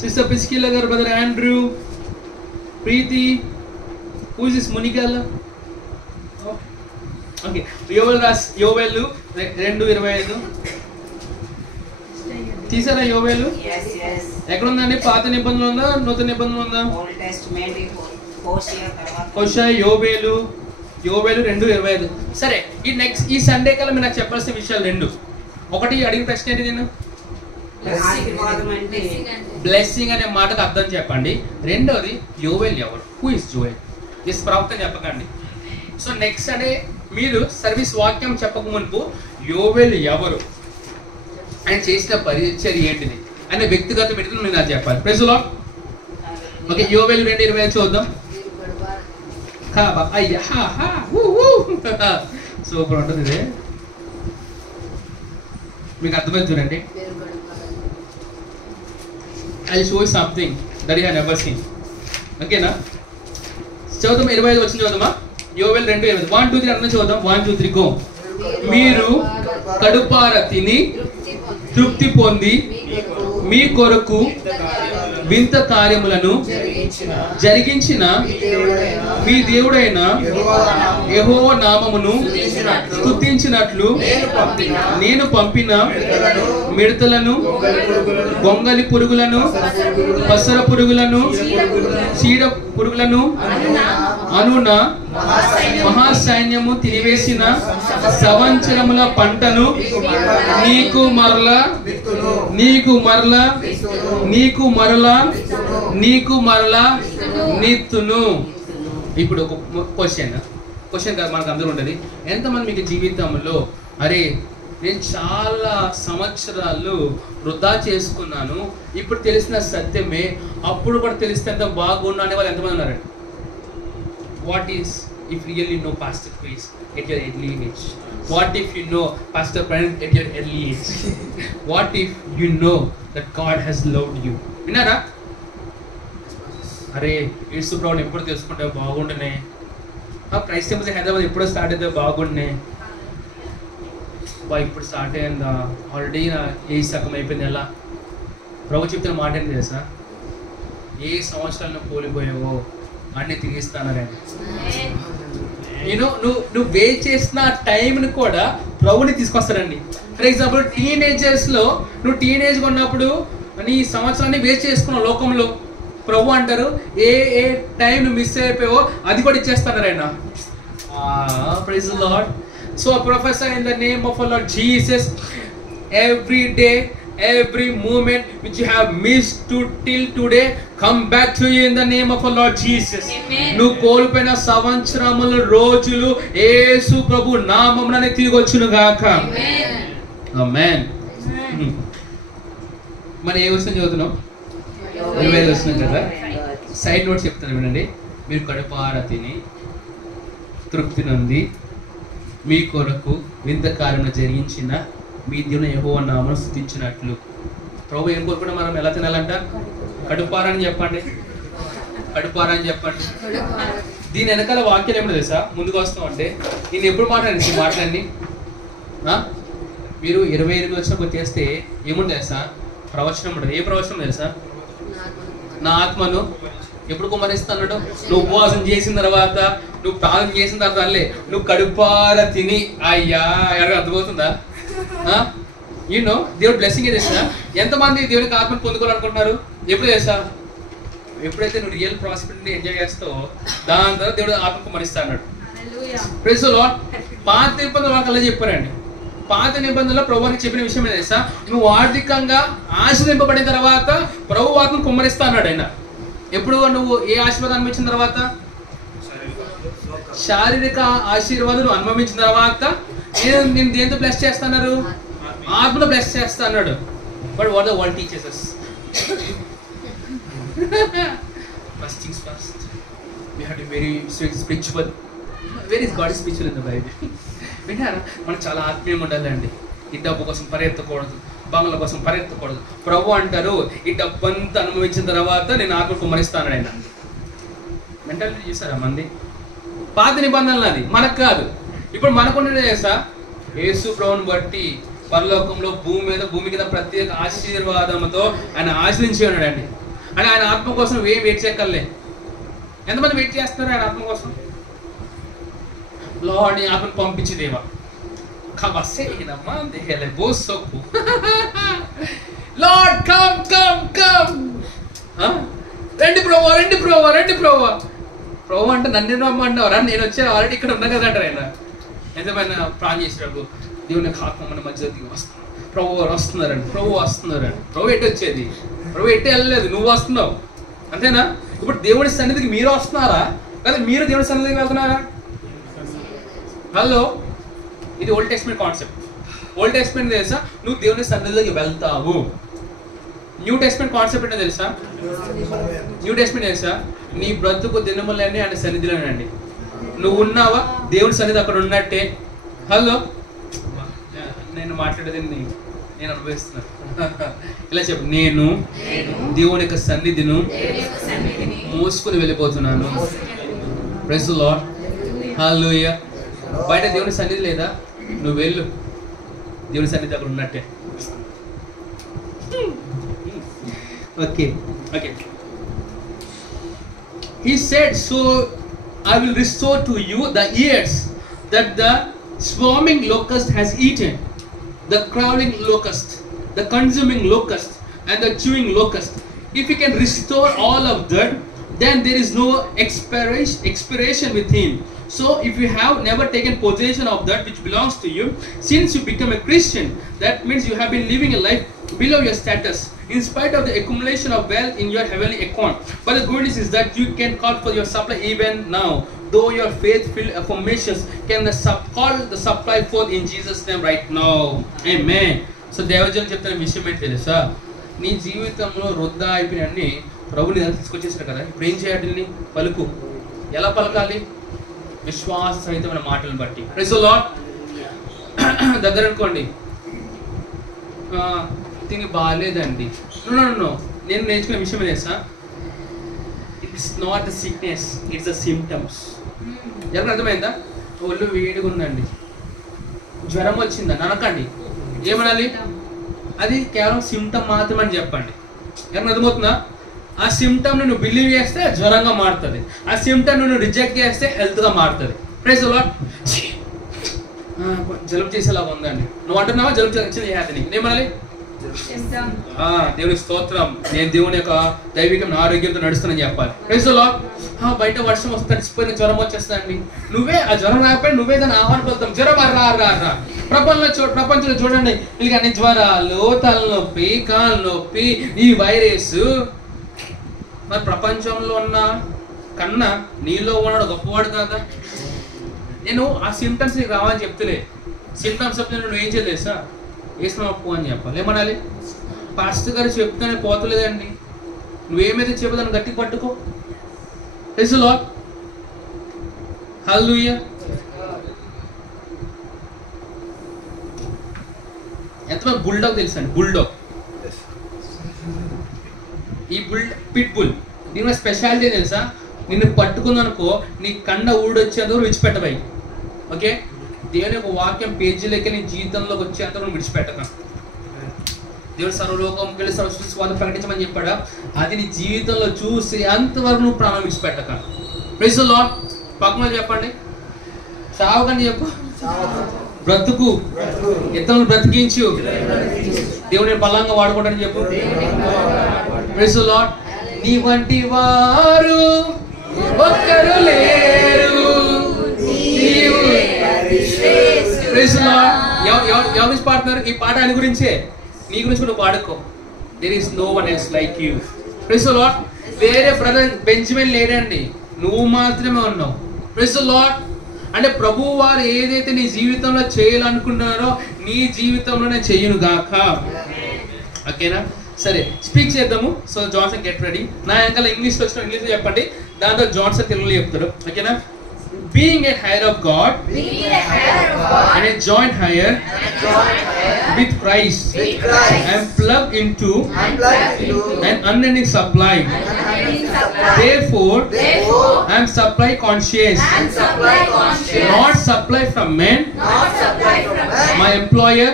Sister Priscilla garu, brother Andrew, Preethi, who is this మునిగల్? ఓకే, యోవేలు 2:25 తీసారా? యోవేలు ఎక్కడ ఉందండి? పాత నిబంధనలు ఉందా, నూతన నిబంధనలు ఉందా? హోషేయ, యోవేలు 2:25. సరే, ఈ సండే కల్లా మీరు నాకు చెప్పాల్సిన విషయాలు 2. ఒకటి అడిగిన ప్రశ్న ఏంటి? నేను బ్లెస్సింగ్ అనే మాటకు అర్థం చెప్పండి. రెండోది యోవేల్ ఎవరు? Who is Joel? ఎస్ ప్రవక్త చెప్పకండి. సో నెక్స్ట్ అంటే మీరు సర్వీస్ వాక్యం చెప్పక మునుపు యోవేల్ ఎవరు, ఆయన చేసిన పరిచర్య ఏంటిది అనే వ్యక్తిగత విడుదల మీరు నాకు చెప్పాలి. Praise the Lord. ఓకే, యోవేల్ 2:25 చూద్దాం. సూపర్ ఉంటుంది ఇది, మీకు అర్థమైంది చూడండి. I show something that you have never seen. ఓకేనా? చదువుదాం, 25 వచ్చింది చదువుదామా? యోవేల్ 2:25. 1 2 3 అన్న చూద్దాం. 1 2 3 గో. మీరు కడుపార తిని తృప్తి పొంది మీ కొరకు వింత కార్యములను జరిగించిన మీ దేవుడైన యెహోవా నామమును స్తుతించినట్లు నేను పంపిన మిడతలను, గొంగలి పురుగులను, పసర పురుగులను, చీడ పురుగులను అనున మహాసైన్యము తినివేసిన సంవత్సరముల పంటను నీకు మరలా నీతును. ఇప్పుడు ఒక క్వశ్చన్ మనకు అందరూ ఉండదు. ఎంతమంది మీకు జీవితంలో అరే నేను చాలా సంవత్సరాలు వృధా చేసుకున్నాను, ఇప్పుడు తెలిసిన సత్యమే, అప్పుడు కూడా తెలిస్తే ఎంత బాగున్నా అనే వాళ్ళు ఎంతమంది ఉన్నారండి? What is if really know Pastor Chris at your early age? What if you know Pastor Brian at your early age? What if you know that God has loved you? విన్నారా? అరే యేసు ప్రభువుని ఎప్పుడు తెలుసుకుంటే బాగుండనే, క్రైస్ట్ టెంపుల్ హైదరాబాద్ ఎప్పుడో start అయితే బాగుండే, ఇప్పుడు start అయిందా? ఆల్రెడీ నా ఏజ్ సగం అయిపోయింది. ఎలా ప్రభు చెప్తున్న మాట ఏంటి తెలుసా? ఏ సంవత్సరాలను కోల్పోయావో అన్నీ తిరిగిస్తానని. నువ్వు వేస్ట్ చేసిన టైంని కూడా ప్రభుని తీసుకొస్తాడండి. ఫర్ ఎగ్జాంపుల్ టీనేజర్స్లో నువ్వు టీనేజ్గా ఉన్నప్పుడు నీ సంవత్సరాన్ని వేస్ట్ చేసుకున్నావు లోకంలో. ప్రభు అంటారు ఏ టైం నువ్వు మిస్ అయిపోయావో అది కూడా ఇచ్చేస్తున్నారు ఆయన. Praise the Lord. So professor in the name of our Lord Jesus, every day, every moment which you have missed till today, come back to you in the name of our Lord Jesus. నువ్వు కోల్పోయిన సంవత్సరములు, రోజులు యేసు ప్రభు నామమున తిరిగి వచ్చును గాక. ఆమేన్. మరి ఏ వచనం చదువుతున్నాం? 25 వచనం కదా. సైడ్ నోట్ చెప్తాను వినండి. మీరు కడుపార తిని తృప్తి నొంది మీ కొరకు వింత కార్యములు జరిగించిన మీ దేవుని యెహోవా నామమును స్తుతించినట్లు. ప్రభు ఏం కోరుకున్నా మనం ఎలా తినాలంట? కడుపారని చెప్పండి, కడుపారని చెప్పండి. దీని వెనకాల వాక్యాలు ఏమో తెలుసా? ముందుకు వస్తాం అంటే నేను ఎప్పుడు మాట్లాడండి ఈ మాటలన్నీ. మీరు 28 వచ్చినప్పుడు చేస్తే ఏముంది తెలుసా? ప్రవచనం ఉంటుంది. ఏ ప్రవచనం తెలుసా? నా ఆత్మను ఎప్పుడు కుమ్మరిస్తాడు? నువ్వు ఉపవాసం చేసిన తర్వాత, నువ్వు ప్రార్థన చేసిన తర్వాత అల్లే నువ్వు కడుపార తిని. అయ్యా ఎవరికి అర్థమవుతుందా? దేవుడు బ్లెస్సింగ్ చేసిన ఎంతమంది దేవునికి ఆత్మను పొందుకోవాలనుకుంటున్నారు? ఎప్పుడు చేస్తా? ఎప్పుడైతే నువ్వు రియల్ ప్రాస్పెరిటీని ఎంజాయ్ చేస్తావో దాని తర్వాత దేవుడు ఆత్మకు మరిస్తా అన్నాడు. Praise the Lord. పాత నిబంధనలు వాళ్ళకి అలా చెప్పారండి. పాత నిబంధనలో ప్రభువుకి చెప్పిన విషయం ఏదో తెలుసా? నువ్వు ఆర్థికంగా ఆశీర్వదింపబడిన తర్వాత ప్రభు ఆత్మను కుమ్మరిస్తా అన్నాడు ఆయన. ఎప్పుడు నువ్వు ఏ ఆశీర్వాదం అనుభవించిన తర్వాత? శారీరక ఆశీర్వాదం అనుభవించిన తర్వాత నేను దేంతో బ్లెస్ చేస్తున్నారు? ఆత్మలో బ్లెస్ చేస్తా అన్నాడు. But what the world teachers us? First things first, we have to be very spiritual. Where is God is spiritual in the Bible? వింటారా? మనం చాలా ఆత్మీయంగా ఉండాలండి. ఈ డబ్బు కోసం పరిగెత్తకూడదు, బంగ్లా కోసం పరిగెత్తకూడదు. ప్రభు అంటారు ఈ డబ్బంతా అనుభవించిన తర్వాత నేను ఆత్మ కుమ్మరిస్తాను ఆయన. మెంటాలిటీ చూసారా మంది? పాత నిబంధనలు అది, మనకు కాదు. ఇప్పుడు మనకున్నది తెలుసా? యేసు ప్రభువుని బట్టి పరలోకంలో భూమి కింద ప్రత్యేక ఆశీర్వాదంతో ఆయన ఆశ్రయించి ఉన్నాడండి. అని ఆయన ఆత్మ కోసం ఏం వెయిట్ చేయక్కర్లే. ఎంతమంది వెయిట్ చేస్తున్నారు ఆయన ఆత్మ కోసం? లార్డ్ నీ ఆత్మను పంపించి దేవా లార్డ్ కమ్ కమ్ కమ్, రండి ప్రభు రండి ప్రభు రండి ప్రభు. ప్రభు అంటే నన్ను రమ్మన్నావు రా, నేను వచ్చాను ఆల్రెడీ ఇక్కడ ఉన్నా కదా అంటారు ఆయన. ఎంతమైనా ప్రాణం చేసినప్పుడు దేవుని ఆత్మ మన మధ్య దిగి వస్తున్నాడు, ప్రభు వస్తున్నారండి, ప్రభు వస్తున్నారండి. ప్రభు ఎట్టి వచ్చేది? ప్రభు ఎట్టి వెళ్ళలేదు, నువ్వు వస్తున్నావు అంతేనా? ఇప్పుడు దేవుడి సన్నిధికి మీరు వస్తున్నారా లేదా మీరు దేవుడి సన్నిధికి వెళ్తున్నారా? హలో, ఇది old testament concept. Old testament తెలుసా? నువ్వు దేవుని సన్నిధిలోకి వెళ్తావు. న్యూ టెస్ట్మెంట్ కాన్సెప్ట్ ఏంటో తెలుసా? న్యూ టెస్ట్మెంట్ తెలుసా? నీ బ్రతుకు దినములన్నీ ఆయన సన్నిధిలోనండి. నువ్వు ఉన్నావా? దేవుడి సన్నిధి అక్కడ ఉన్నట్టే. హలో, నేను మాట్లాడేది నేను అనుభవిస్తున్నాను. ఇలా చెప్పు, నేను దేవుని యొక్క సన్నిధిని మోసుకుని వెళ్ళిపోతున్నాను. Praise the Lord. హల్లెలూయా. బయట దేవుని సన్నిధి లేదా? నువ్వు వెళ్ళు, దేవుని సన్నిధి అక్కడ ఉన్నట్టే. Okay okay. He said, so I will restore to you the years that the swarming locust has eaten, the crawling locust, the consuming locust, and the chewing locust. If he can restore all of that, then there is no expiration with him. So if you have never taken possession of that which belongs to you, since you become a Christian, that means you have been living a life below your status, in spite of the accumulation of wealth in your heavenly account. But the good news is that you can call for your supply even now, though your faith-filled affirmations can call the supply forth in Jesus' name right now. Amen. So దేవజనులు చెప్తున్న విషయం ఏంటి తెలుసా? నీ జీవితంలో వృద్ధా అయిపోయినన్ని ప్రభుని తీసుకొచ్చేసారు కదా. ఇప్పుడు ఏం చేయాలి? పలుకు. ఎలా పలకాలి? విశ్వాస సహితమైన మాటలను బట్టి. Praise the Lord. దగ్గర అనుకోండి, దీనికి బాగాలేదండి. నో, నేను నేర్చుకునే విషయం తెలుసా? It's not the sickness, it's the symptoms. ఎవరికి అర్థమైందా? ఒళ్ళు వేడిగా ఉందండి, జ్వరం వచ్చిందా అనకండి. ఏమనాలి? అది కేవలం సిమ్టమ్ మాత్రమే అని చెప్పండి. ఎవరికి అర్థమవుతుందా? ఆ సిమ్టమ్ నువ్వు బిలీవ్ చేస్తే జ్వరంగా మారుతుంది, ఆ సిమ్టమ్ నువ్వు రిజెక్ట్ చేస్తే హెల్త్గా మారుతుంది. Praise the Lord. జలుబు చేసేలాగా ఉందండి, నువ్వు అంటున్నావా జలుబు వచ్చింది హ్యాపీ, ఏమనాలి? దేవుని స్తోత్రం, నేను దేవుని యొక్క దైవికమైన ఆరోగ్యంతో నడుస్తానని చెప్పాలి. Praise the Lord. బయట వర్షం వస్తే తడిచిపోయిన జ్వరం వచ్చేస్తాండి, నువ్వే ఆ జ్వరం రాకపోయి నువ్వే దాన్ని ఆహ్వానిపోతాం. జ్వరం రా. ప్రపంచంలో చూడండి, వీళ్ళకి అన్ని జ్వరాలు, తలనొప్పి, కాళ్ళ నొప్పి, ఈ వైరస్. మరి ప్రపంచంలో ఉన్న కన్నా నీలో ఉన్నాడు గొప్పవాడు కాదా? నేను ఆ సిమ్టమ్స్ నీకు రావాలని చెప్తలే. సిమ్టమ్స్ చెప్తే నువ్వు ఏం చేయలేదు సార్, వేసిన అప్పు అని చెప్పాలి. ఏమనాలి? పాస్టర్ గారు చెప్తానే పోతలేదండి, నువ్వేమైతే చెప్పదాన్ని గట్టి పట్టుకో. Praise the Lord. హల్లెలూయా. ఎంతమంది బుల్డాగ్ తెలుసా అండి? బుల్డాగ్, ఈ పిట్ బుల్, దీని స్పెషాలిటీ తెలుసా? నిన్ను పట్టుకుందనుకో నీ కండ ఊడొచ్చేందుకు విడిచిపెట్టబాయి. ఓకే, దేవుని యొక్క వాక్యం పేజీలోకి నీ జీవితంలోకి వచ్చేంత నువ్వు విడిచిపెట్టక. దేవుడు సర్వలోకంకి వెళ్ళి సర్వస్వాదం ప్రకటించమని చెప్పాడా? అది నీ జీవితంలో చూసి అంతవరకు నువ్వు ప్రాణం విడిచిపెట్టక. Praise the lord. పక్కన చెప్పండి, చావకని చెప్పు, బ్రతుకు, ఇతరులను బ్రతికించు, దేవుని బలంగా వాడుకోవడానికి చెప్పు. Praise the lord. నీ వంటి వారు ఒక్కరు లేరు. Praise the Lord. ఎవరి గురించి పాడుతున్నారు? ఈ పాట ఆయన గురించే, నీ గురించి కూడా పాడుకో. There is no one else like you. Praise the Lord. వేరే బ్రదర్ బెంజమిన్ లేడండి, నువ్వు మాత్రమే ఉన్నావు. Praise the Lord. అంటే ప్రభువు వారు ఏదైతే నీ జీవితంలో చేయాలనుకుంటున్నారో నీ జీవితంలోనే చెయ్యును గాక. ఓకేనా? సరే, స్పీక్ చేద్దాము. So Johnson get ready. నా వెనకాల ఇంగ్లీష్లో వచ్చిన ఇంగ్లీష్లో చెప్పండి, దాంతో జాన్సన్ తెలుగులో చెప్తాడు. ఓకేనా? being a heir of God and a joint heir with Christ, I am plugged into an unending supply. Therefore, I am supply conscious, not supply from men, my employer,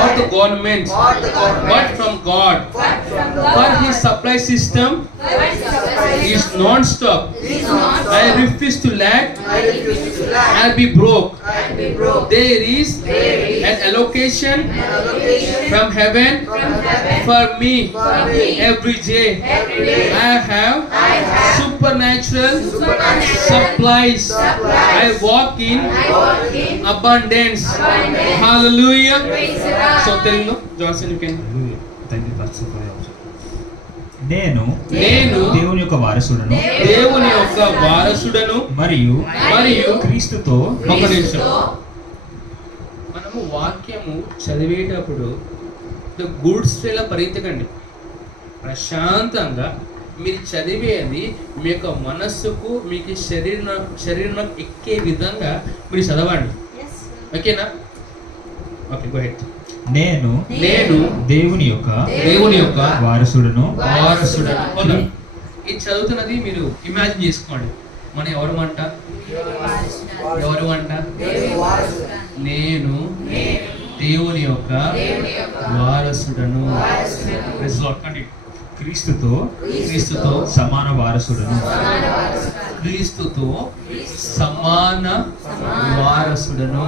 or the government, but from God. For His supply system is non-stop. I refuse to lack. I'll be broke. There is an allocation from heaven for me every day. I have supernatural supplies. I walk in abundance. Hallelujah. So tell me, Johnson, you can. నేను దేవుని యొక్క వారసుడను మరియు క్రీస్తుతో. ఒక నిమిషం, మనము వాక్యము చదివేటప్పుడు గుడ్స్ ఇలా పరిగెత్తకండి. ప్రశాంతంగా మీరు చదివేది మీ యొక్క మనస్సుకు, మీకు శరీరం ఎక్కే విధంగా మీరు చదవండి. ఓకేనా? Okay, go head. నేను దేవుని యొక్క వారసుడను. ఇది చదువుతున్నది మీరు ఇమాజిన్ చేసుకోండి. మనం ఎవరు అంట? నేను దేవుని యొక్క వారసుడను. క్రీస్తుతో సమాన వారసుడను. క్రీస్తుతో సమాన వారసుడను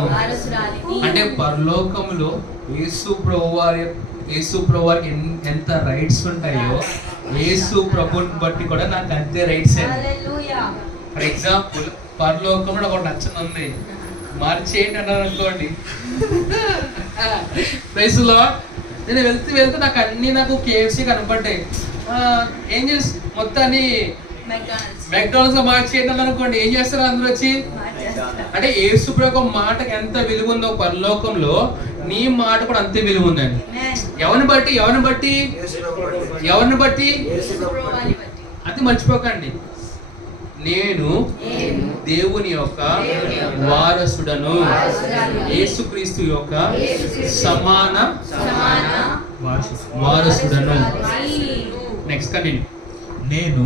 అంటే పరలోకములో యేసు ప్రభువారికి ఎంత రైట్స్ ఉంటాయో యేసు ప్రభుని బట్టి కూడా నాకు అంతే రైట్స్ అండి. ఫర్ ఎగ్జాంపుల్, పరలోకంలో ఒక నచ్చన ఉంది, మార్చేయండి అన్నారు అనుకోండి. ప్రైస్లో నేను వెళ్తూ నాకు కేఎఫ్సీ కనపడ్డాయి. ఏం చేసి మొత్తాన్ని మెక్డానల్డ్స్ గా మార్చేయండి అన్నారు అనుకోండి. ఏం చేస్తారు అందరూ వచ్చి? అంటే యేసు ప్రభు మాటకి ఎంత విలువ ఉందో పరలోకంలో నీ మాట కూడా అంతే విలువ ఉందండి. ఎవరిని బట్టి అది మర్చిపోకండి. నేను దేవుని యొక్క వారసుడను, యేసుక్రీస్తు యొక్క సమాన వారసుడను. Next continue. నేను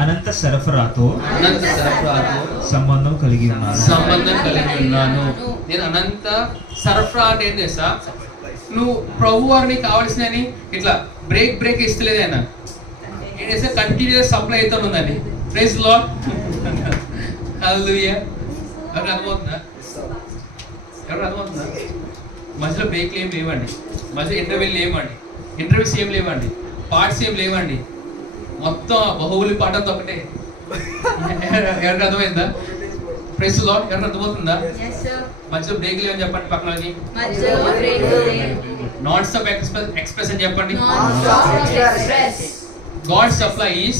అనంత సరఫరాతో సంబంధం కలిగి ఉన్నాను. నేను అనంత సరఫరా అంటే ఏం చేస్తా? నువ్వు ప్రభు వారిని కావాల్సినని ఇట్లా బ్రేక్ ఇస్తలేదు ఆయన. ఏం చేస్తే కంటిన్యూస్ సప్లై అవుతూ ఉందండి. Praise Lord. హల్లెలూయా. ఎవరికి అర్థమవుతుందా? మధ్యలో బ్రేక్లు ఏం లేవండి, మధ్యలో ఇంటర్వ్యూస్ ఏం లేవండి, పార్ట్స్ ఏం లేవండి. మొత్తం బహుబలి పాట అంతా ఒకటే. ఎవరికి అర్థమైందా? Praise Lord. ఎవరికి అర్థమవుతుందా? మధ్యలో బ్రేక్ లేవని చెప్పండి పక్కనకి. నాన్ స్టాప్ ఎక్స్ప్రెస్ అని చెప్పండి. God supply is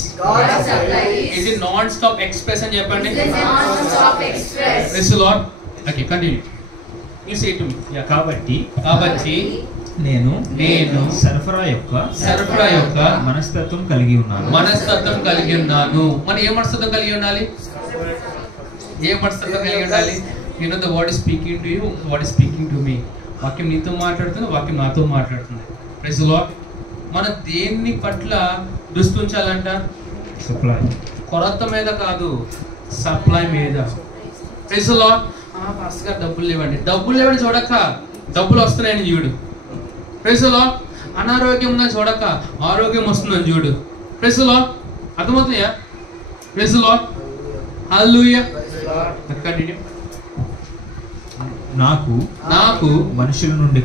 it non-stop express అని చెప్పండి. Praise the Lord. Okay, continue. You say to me. కాబట్టి నేను సరఫరా యొక్క మనస్తత్వం కలిగి ఉన్నాను. మనం ఏ మనస్తత్వం కలిగి ఉండాలి? You know the word is speaking to you, what is speaking to me. వాక్యం నీతో మాట్లాడుతుంది, వాక్యం నాతో మాట్లాడుతుంది. Praise the Lord. మన దేన్ని పట్ల దృష్టి ఉంచాలంట? సప్లై. కొరత మీద కాదు, సప్లై మీద. Praise the lord. పాస్టర్ గారు డబ్బులు లేవండి చూడక డబ్బులు వస్తున్నాయని చూడు. Praise the Lord. అనారోగ్యం ఉందని చూడక ఆరోగ్యం వస్తుందని చూడు. Praise the Lord. అర్థమవుతుందా? Praise the Lord. Hallelujah. Continue. నాకు మనుషుల నుండి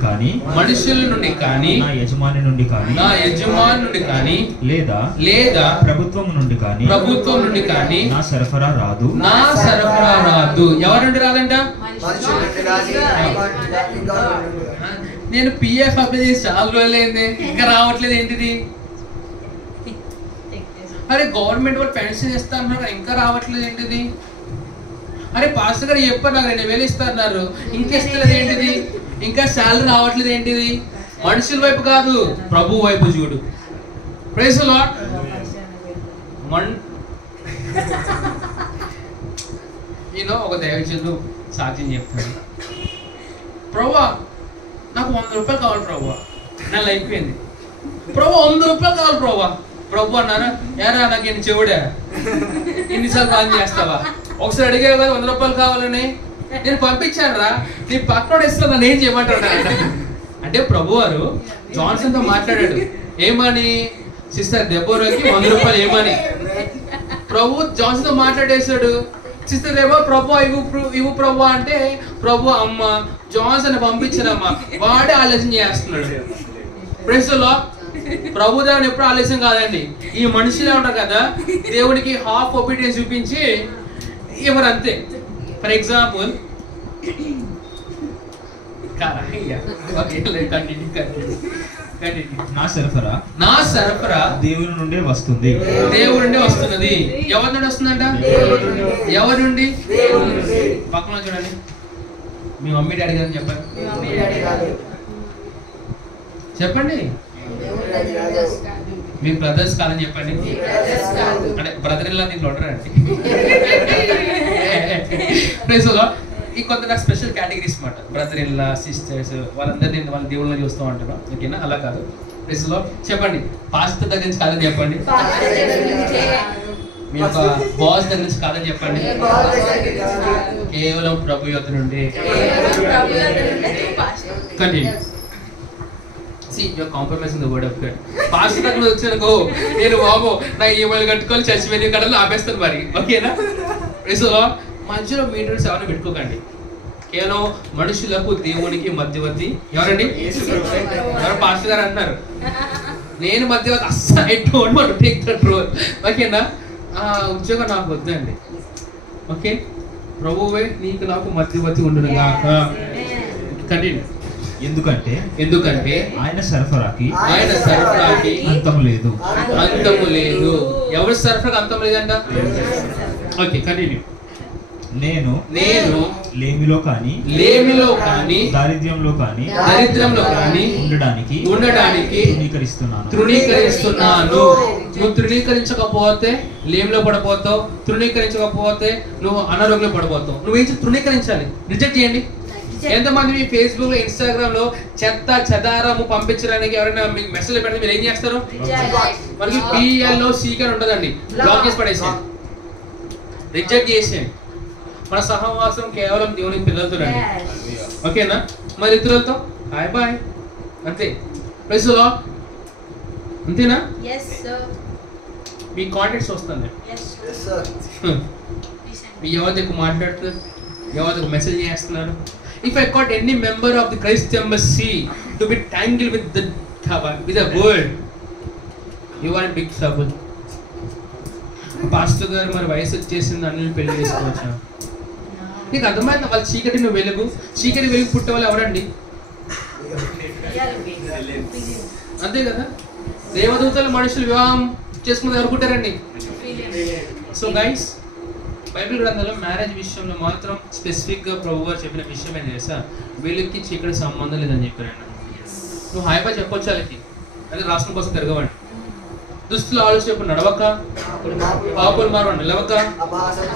కానీ నా యజమాని నుండి కానీ లేదా ప్రభుత్వం నుండి కానీ నా సరఫరా రాదు. ఎవరి నుండి రాదంట? నేను పిఎఫ్ అప్లై చేసి చాలా రోజులైంది, ఇంకా రావట్లేదు. ఏంటిది? అరే గవర్నమెంట్ వాళ్ళు పెన్షన్ ఇస్తా అన్నారు, ఇంకా రావట్లేదు. ఏంటిది? అరే పాస్టర్ గారు చెప్పారు నాకు 2,000 ఇస్తున్నారు, ఇంకేస్తలేదు. ఏంటిది? ఇంకా శాలరీ రావట్లేదు. ఏంటిది? మనుషుల వైపు కాదు, ప్రభు వైపు చూడు. Praise the Lord. నేను ఒక దైవజనుడు సాక్ష్యం చెప్తాను. ప్రభువా నాకు 100 రూపాయలు కావాలి ప్రభువా, నెల అయిపోయింది. ప్రభు 100 రూపాయలు కావాలి ప్రభువా. ప్రభు అన్నారా, ఏరా నాకు ఎన్ని చెవుడా, ఎన్నిసార్లు పని చేస్తావా, ఒకసారి అడిగావు కదా 100 రూపాయలు కావాలని, నేను పంపించాను రా, నీ పక్కన ఇస్తా నన్ను ఏం చేయమంటాడు. అంటే ప్రభు వారు జాన్సన్తో మాట్లాడాడు. ఏమని? సిస్టర్ దెబోరాకి 100 రూపాయలు ఏమని ప్రభు జాన్సన్తో మాట్లాడేశాడు. సిస్టర్ ఏమో ప్రభు ఇవ్వు ప్రభు అంటే, ప్రభు అమ్మ జాన్సన్ పంపించారమ్మా, వాడే ఆలోచన చేస్తున్నాడు. ప్రెస్లో ప్రభు దేవుని ఎప్పుడు ఆలస్యం కాదండి. ఈ మనుషులే ఉంటారు కదా, దేవునికి హాఫ్ ఒబీడియన్స్ చూపించి ఎవరు అంతే. ఫర్ ఎగ్జాంపుల్ నా సరఫరా దేవుని నుండే వస్తుంది. దేవుడి నుండి వస్తున్నది. ఎవరి నుండి వస్తుందంట? ఎవరి నుండి? పక్కన చూడండి, మీ మమ్మీ డాడీ గారు చెప్పండి. చెప్పండి, మీ బ్రదర్స్ కాదని చెప్పండి. అంటే బ్రదర్ ఇలా దీంట్లో ఉంటారండి. ఈ కొంత నాకు స్పెషల్ కేటగిరీస్ అన్నమాట. బ్రదర్ ఇన్లా, సిస్టర్స్, వాళ్ళందరినీ వాళ్ళ దేవుళ్ళని చూస్తూ ఉంటారు. ఓకేనా? అలా కాదు. ప్రెస్లో చెప్పండి, పాస్టర్ దగ్గర నుంచి కాదని చెప్పండి. మీ యొక్క బాస్ దగ్గర నుంచి కాదని చెప్పండి. కేవలం ప్రభు యొద్ద నుండి. Continue. See, you're compromising the word of God. Pastor దగ్గర వచ్చానుకో, నేను బాబు నా ఈమెయిల్ కట్టుకొని చర్చి వెన్యూ కడలో ఆపేస్తాను మరి. ఓకేనా? ప్రెస్లో మధ్యలో మీటర్స్ ఎవరైనా పెట్టుకోకండి. కేవలం మనుషులకు దేవునికి మధ్యవర్తి ఎవరండి? ఎవరు? పాస్టర్ గారు అంటున్నారు. నేను మధ్యవర్తి అస్సలు. I don't want to take that role. ఓకేనా? ఆ ఉద్యోగం నాకు వద్దండి. ఓకే, ప్రభువే నీకు నాకు మధ్యవర్తి ఉండును గాక. కంటిన్యూ. ఎందుకంటే ఆయన సరఫరాకి అంతము లేదు. ఎవరి సరఫరాకి అంతం లేదంట? Okay, continue. నేను లేమిలో కానీ దారిద్ర్యంలో కానీ ఉండడానికి తృణీకరిస్తున్నాను. నువ్వు తృణీకరించకపోతే లేమిలో పడిపోతావు, తృణీకరించకపోతే నువ్వు అనారోగ్యంలో పడిపోతావు. నువ్వేం తృణీకరించాలి? రిజెక్ట్ చేయండి. ఎంతమంది మీ ఫేస్బుక్ లో, ఇన్స్టాగ్రామ్ లో చెత్త చెదారము పంపించడానికి ఎవరైనా మీకు మెసేజ్ పెడితే మీరు ఏం చేస్తారు? మనకి పిఎల్లో సీకర్ ఉంటుందండి, బ్లాక్ చేసి పడేసేయండి, రిజెక్ట్ చేసేయండి. మన సహవాసం కేవలం దేవుని పిల్లలతో రండి. ఓకేనా? మరి ఇతరులతో హాయ్ బాయ్ అంతే. ప్రైజ్లో అంతేనా? మీ కాంటాక్ట్స్ వస్తుంది. మీ ఎవరితో ఎక్కువ మాట్లాడుతున్నారు, ఎవరితో మెసేజ్ చేస్తున్నారు. If I caught any member of the Christ Embassy to be tangled with the world, you are in big trouble. Pastor గారు మరి వయసు వచ్చేసింది, అన్ని పెళ్లి చేసుకోవచ్చా? నీకు అర్థమైంది? వాళ్ళ చీకటి నువ్వు వెలుగు, చీకటి వెలుగు పుట్టే వాళ్ళు ఎవరండి? అంతే కదా. దేవదూతలు మనుషులు వివాహం చేసుకుని ఎవరు పుట్టారండి? సో గైస్, బైబిల్ గ్రంథంలో మ్యారేజ్ విషయంలో మాత్రం స్పెసిఫిక్గా ప్రభు గారు చెప్పిన విషయం ఏం తెలుసా? వీళ్ళకి చీకటి సంబంధం లేదని చెప్పారండి. నువ్వు హాయిగా చెప్పొచ్చు వాళ్ళకి, అదే రాష్ట్రం కోసం తిరగవండి. దుస్తుల ఆలోచన నడవక, పాపుల మార్గం నిలవక,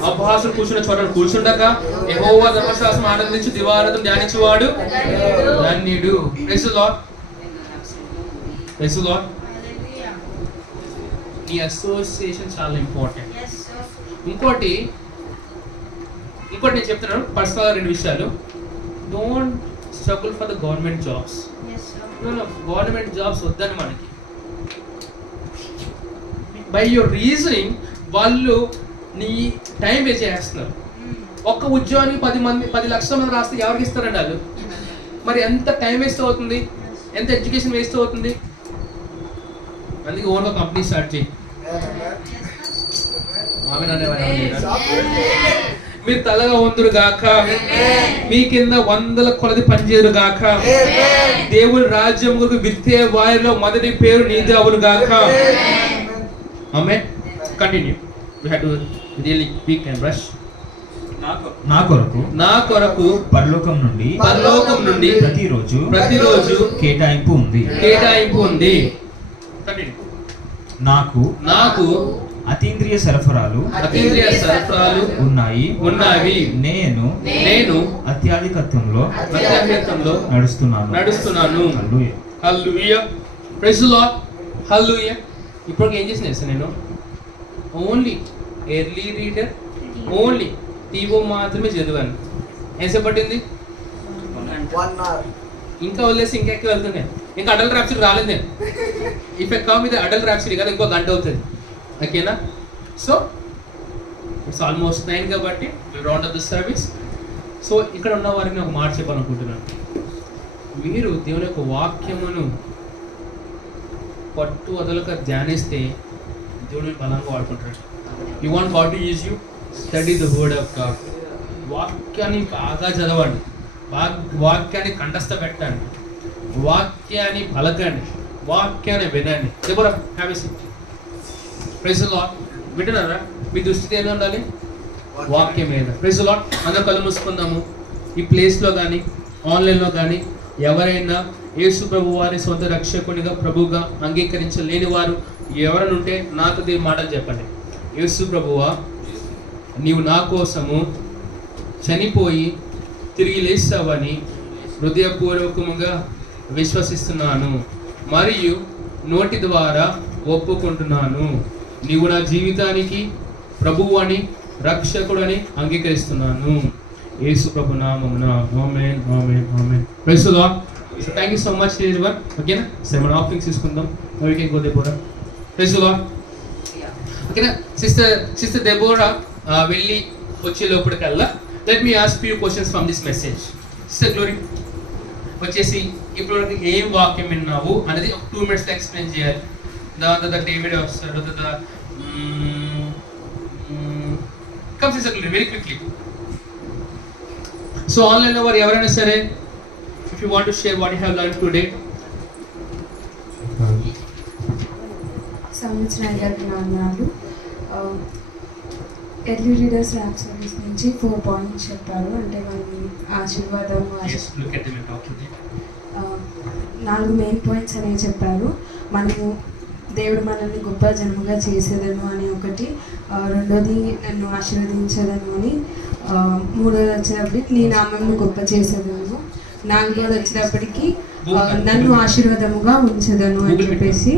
అపహాసులు కూర్చున్న చోట కూర్చుండక, యెహోవా ధర్మశాస్త్రం ఆనందించి దివారాత్రం ధ్యానించేవాడు ధన్యుడు. Praise the lord. Praise the lord. నీ అసోసియేషన్ చాలా ఇంపార్టెంట్. ఇంకోటి నేను చెప్తున్నాను పర్సనల్గా 2 విషయాలు. Don't struggle for the government jobs. Government jobs వద్దని మనకి. బై యువర్ రీజనింగ్ వాళ్ళు నీ టైం వేస్ట్ చేస్తున్నారు. ఒక్క ఉద్యోగానికి 10 లక్షల మంది రాస్తే ఎవరికి ఇస్తారండి వాళ్ళు? మరి ఎంత టైం వేస్ట్ అవుతుంది, ఎంత ఎడ్యుకేషన్ వేస్ట్ అవుతుంది. అందుకే ఓన్గా కంపెనీ స్టార్ట్ చేయి. మీరు తలగా ఉందురు గాక, మీ కింద 100 కొలది పనిచేయరు గాక, దేవుని రాజ్యం కొరకు విత్తే వారిలో మొదటి పేరు నీదే అవును గాక. Amen. Continue. You have to really quick and rush. నా కొరకు పరలోకం నుండి ప్రతిరోజు కేటాయింపు ఉంది. కంటిన్యూ. నాకు అతీంద్రియ సరఫరాలు ఉన్నాయి. నేను అత్యాధికత్వంలో నడుస్తున్నాను. Hallelujah. Praise the Lord. Hallelujah. ఇప్పుడు ఏం చేసిన నేను ఓన్లీ ఎర్లీ రీడర్, ఓన్లీ టీవో మాత్రమే చదివాను. ఎంతసేపు పట్టింది? 1 hour. ఇంకా వదిలేసి ఇంకా ఎక్కువ వెళ్తున్నాను. ఇంకా అడల్ట్ ర్యాప్చరీ రాలేదు నేను. If I come with adult rapture కదా ఇంకో గంట అవుతుంది. ఓకేనా? సో ఇట్స్ ఆల్మోస్ట్ 9 కాబట్టి round of the service. So ఇక్కడ ఉన్న వారికి నేను ఒక మాట చెప్పాలనుకుంటున్నాను. మీరు దేవుని యొక్క వాక్యమును పట్టు వదలక ధ్యానిస్తే దేవుని బలంగా వాడుకుంటాడు. You want God to use you, study the word of God. వాక్యాన్ని బాగా చదవండి, వాక్యాన్ని కంఠస్థ పెట్టండి, వాక్యాన్ని పలకండి, వాక్యాన్ని వినండి. చెప్పరా have a seat. Praise the lord. వింటున్నారా? మీ దృష్టి ఏదో ఉండాలి వాక్యం మీద. Praise the lord. అందరూ కళ్ళు మూసుకుందాము. ఈ ప్లేస్లో కానీ ఆన్లైన్లో కానీ ఎవరైనా యేసు ప్రభు వారి సొంత రక్షకునిగా ప్రభువుగా అంగీకరించలేని వారు ఎవరైనా ఉంటే నాతో ఈ మాటలు చెప్పండి. యేసు ప్రభువా, నీవు నా కోసము చనిపోయి తిరిగి లేస్తావని హృదయపూర్వకముగా విశ్వసిస్తున్నాను మరియు నోటి ద్వారా ఒప్పుకుంటున్నాను. నీవు నా జీవితానికి ప్రభువు అని రక్షకుడని అంగీకరిస్తున్నాను. యేసు ప్రభు నామమున amen, amen, amen. Praise the Lord. So thank you so much everyone. ఓకేనా? మన ఆఫరింగ్స్ తీసుకుందాం. Now we can go Deborah. Praise the Lord. ఓకేనా? సిస్టర్ దెబోరా వెళ్ళి వచ్చే లోపలికల్లా let me ask few questions from this message. Sister Glory వచ్చేసి ఇప్పుడు ఏం వాక్యం విన్నావు అనేది ఒక 2 minutes ఎక్స్ప్లెయిన్ చేయాలి. దాని తర్వాత డేవిడ్ వస్తాడు. Come sister glory very quickly. So ఆన్లైన్లో వారు ఎవరైనా సరే if you want to share what you have learned today. సంవత్సరాలు నాలుగు ఎర్లీ రీడర్స్ ర్యాప్ సర్వీస్ నుంచి 4 points చెప్పారు. అంటే మనం ఆశీర్వాదం 4 మెయిన్ పాయింట్స్ అనేవి చెప్పారు. మనము దేవుడు మనల్ని గొప్ప జన్మగా చేసేదను అని ఒకటి, రెండోది నన్ను ఆశీర్వదించదను అని, మూడోది వచ్చేటప్పటికి నీ నామమును గొప్ప చేసేదను, నాలుగోది వచ్చేటప్పటికి నన్ను ఆశీర్వాదముగా ఉంచదను అని చెప్పేసి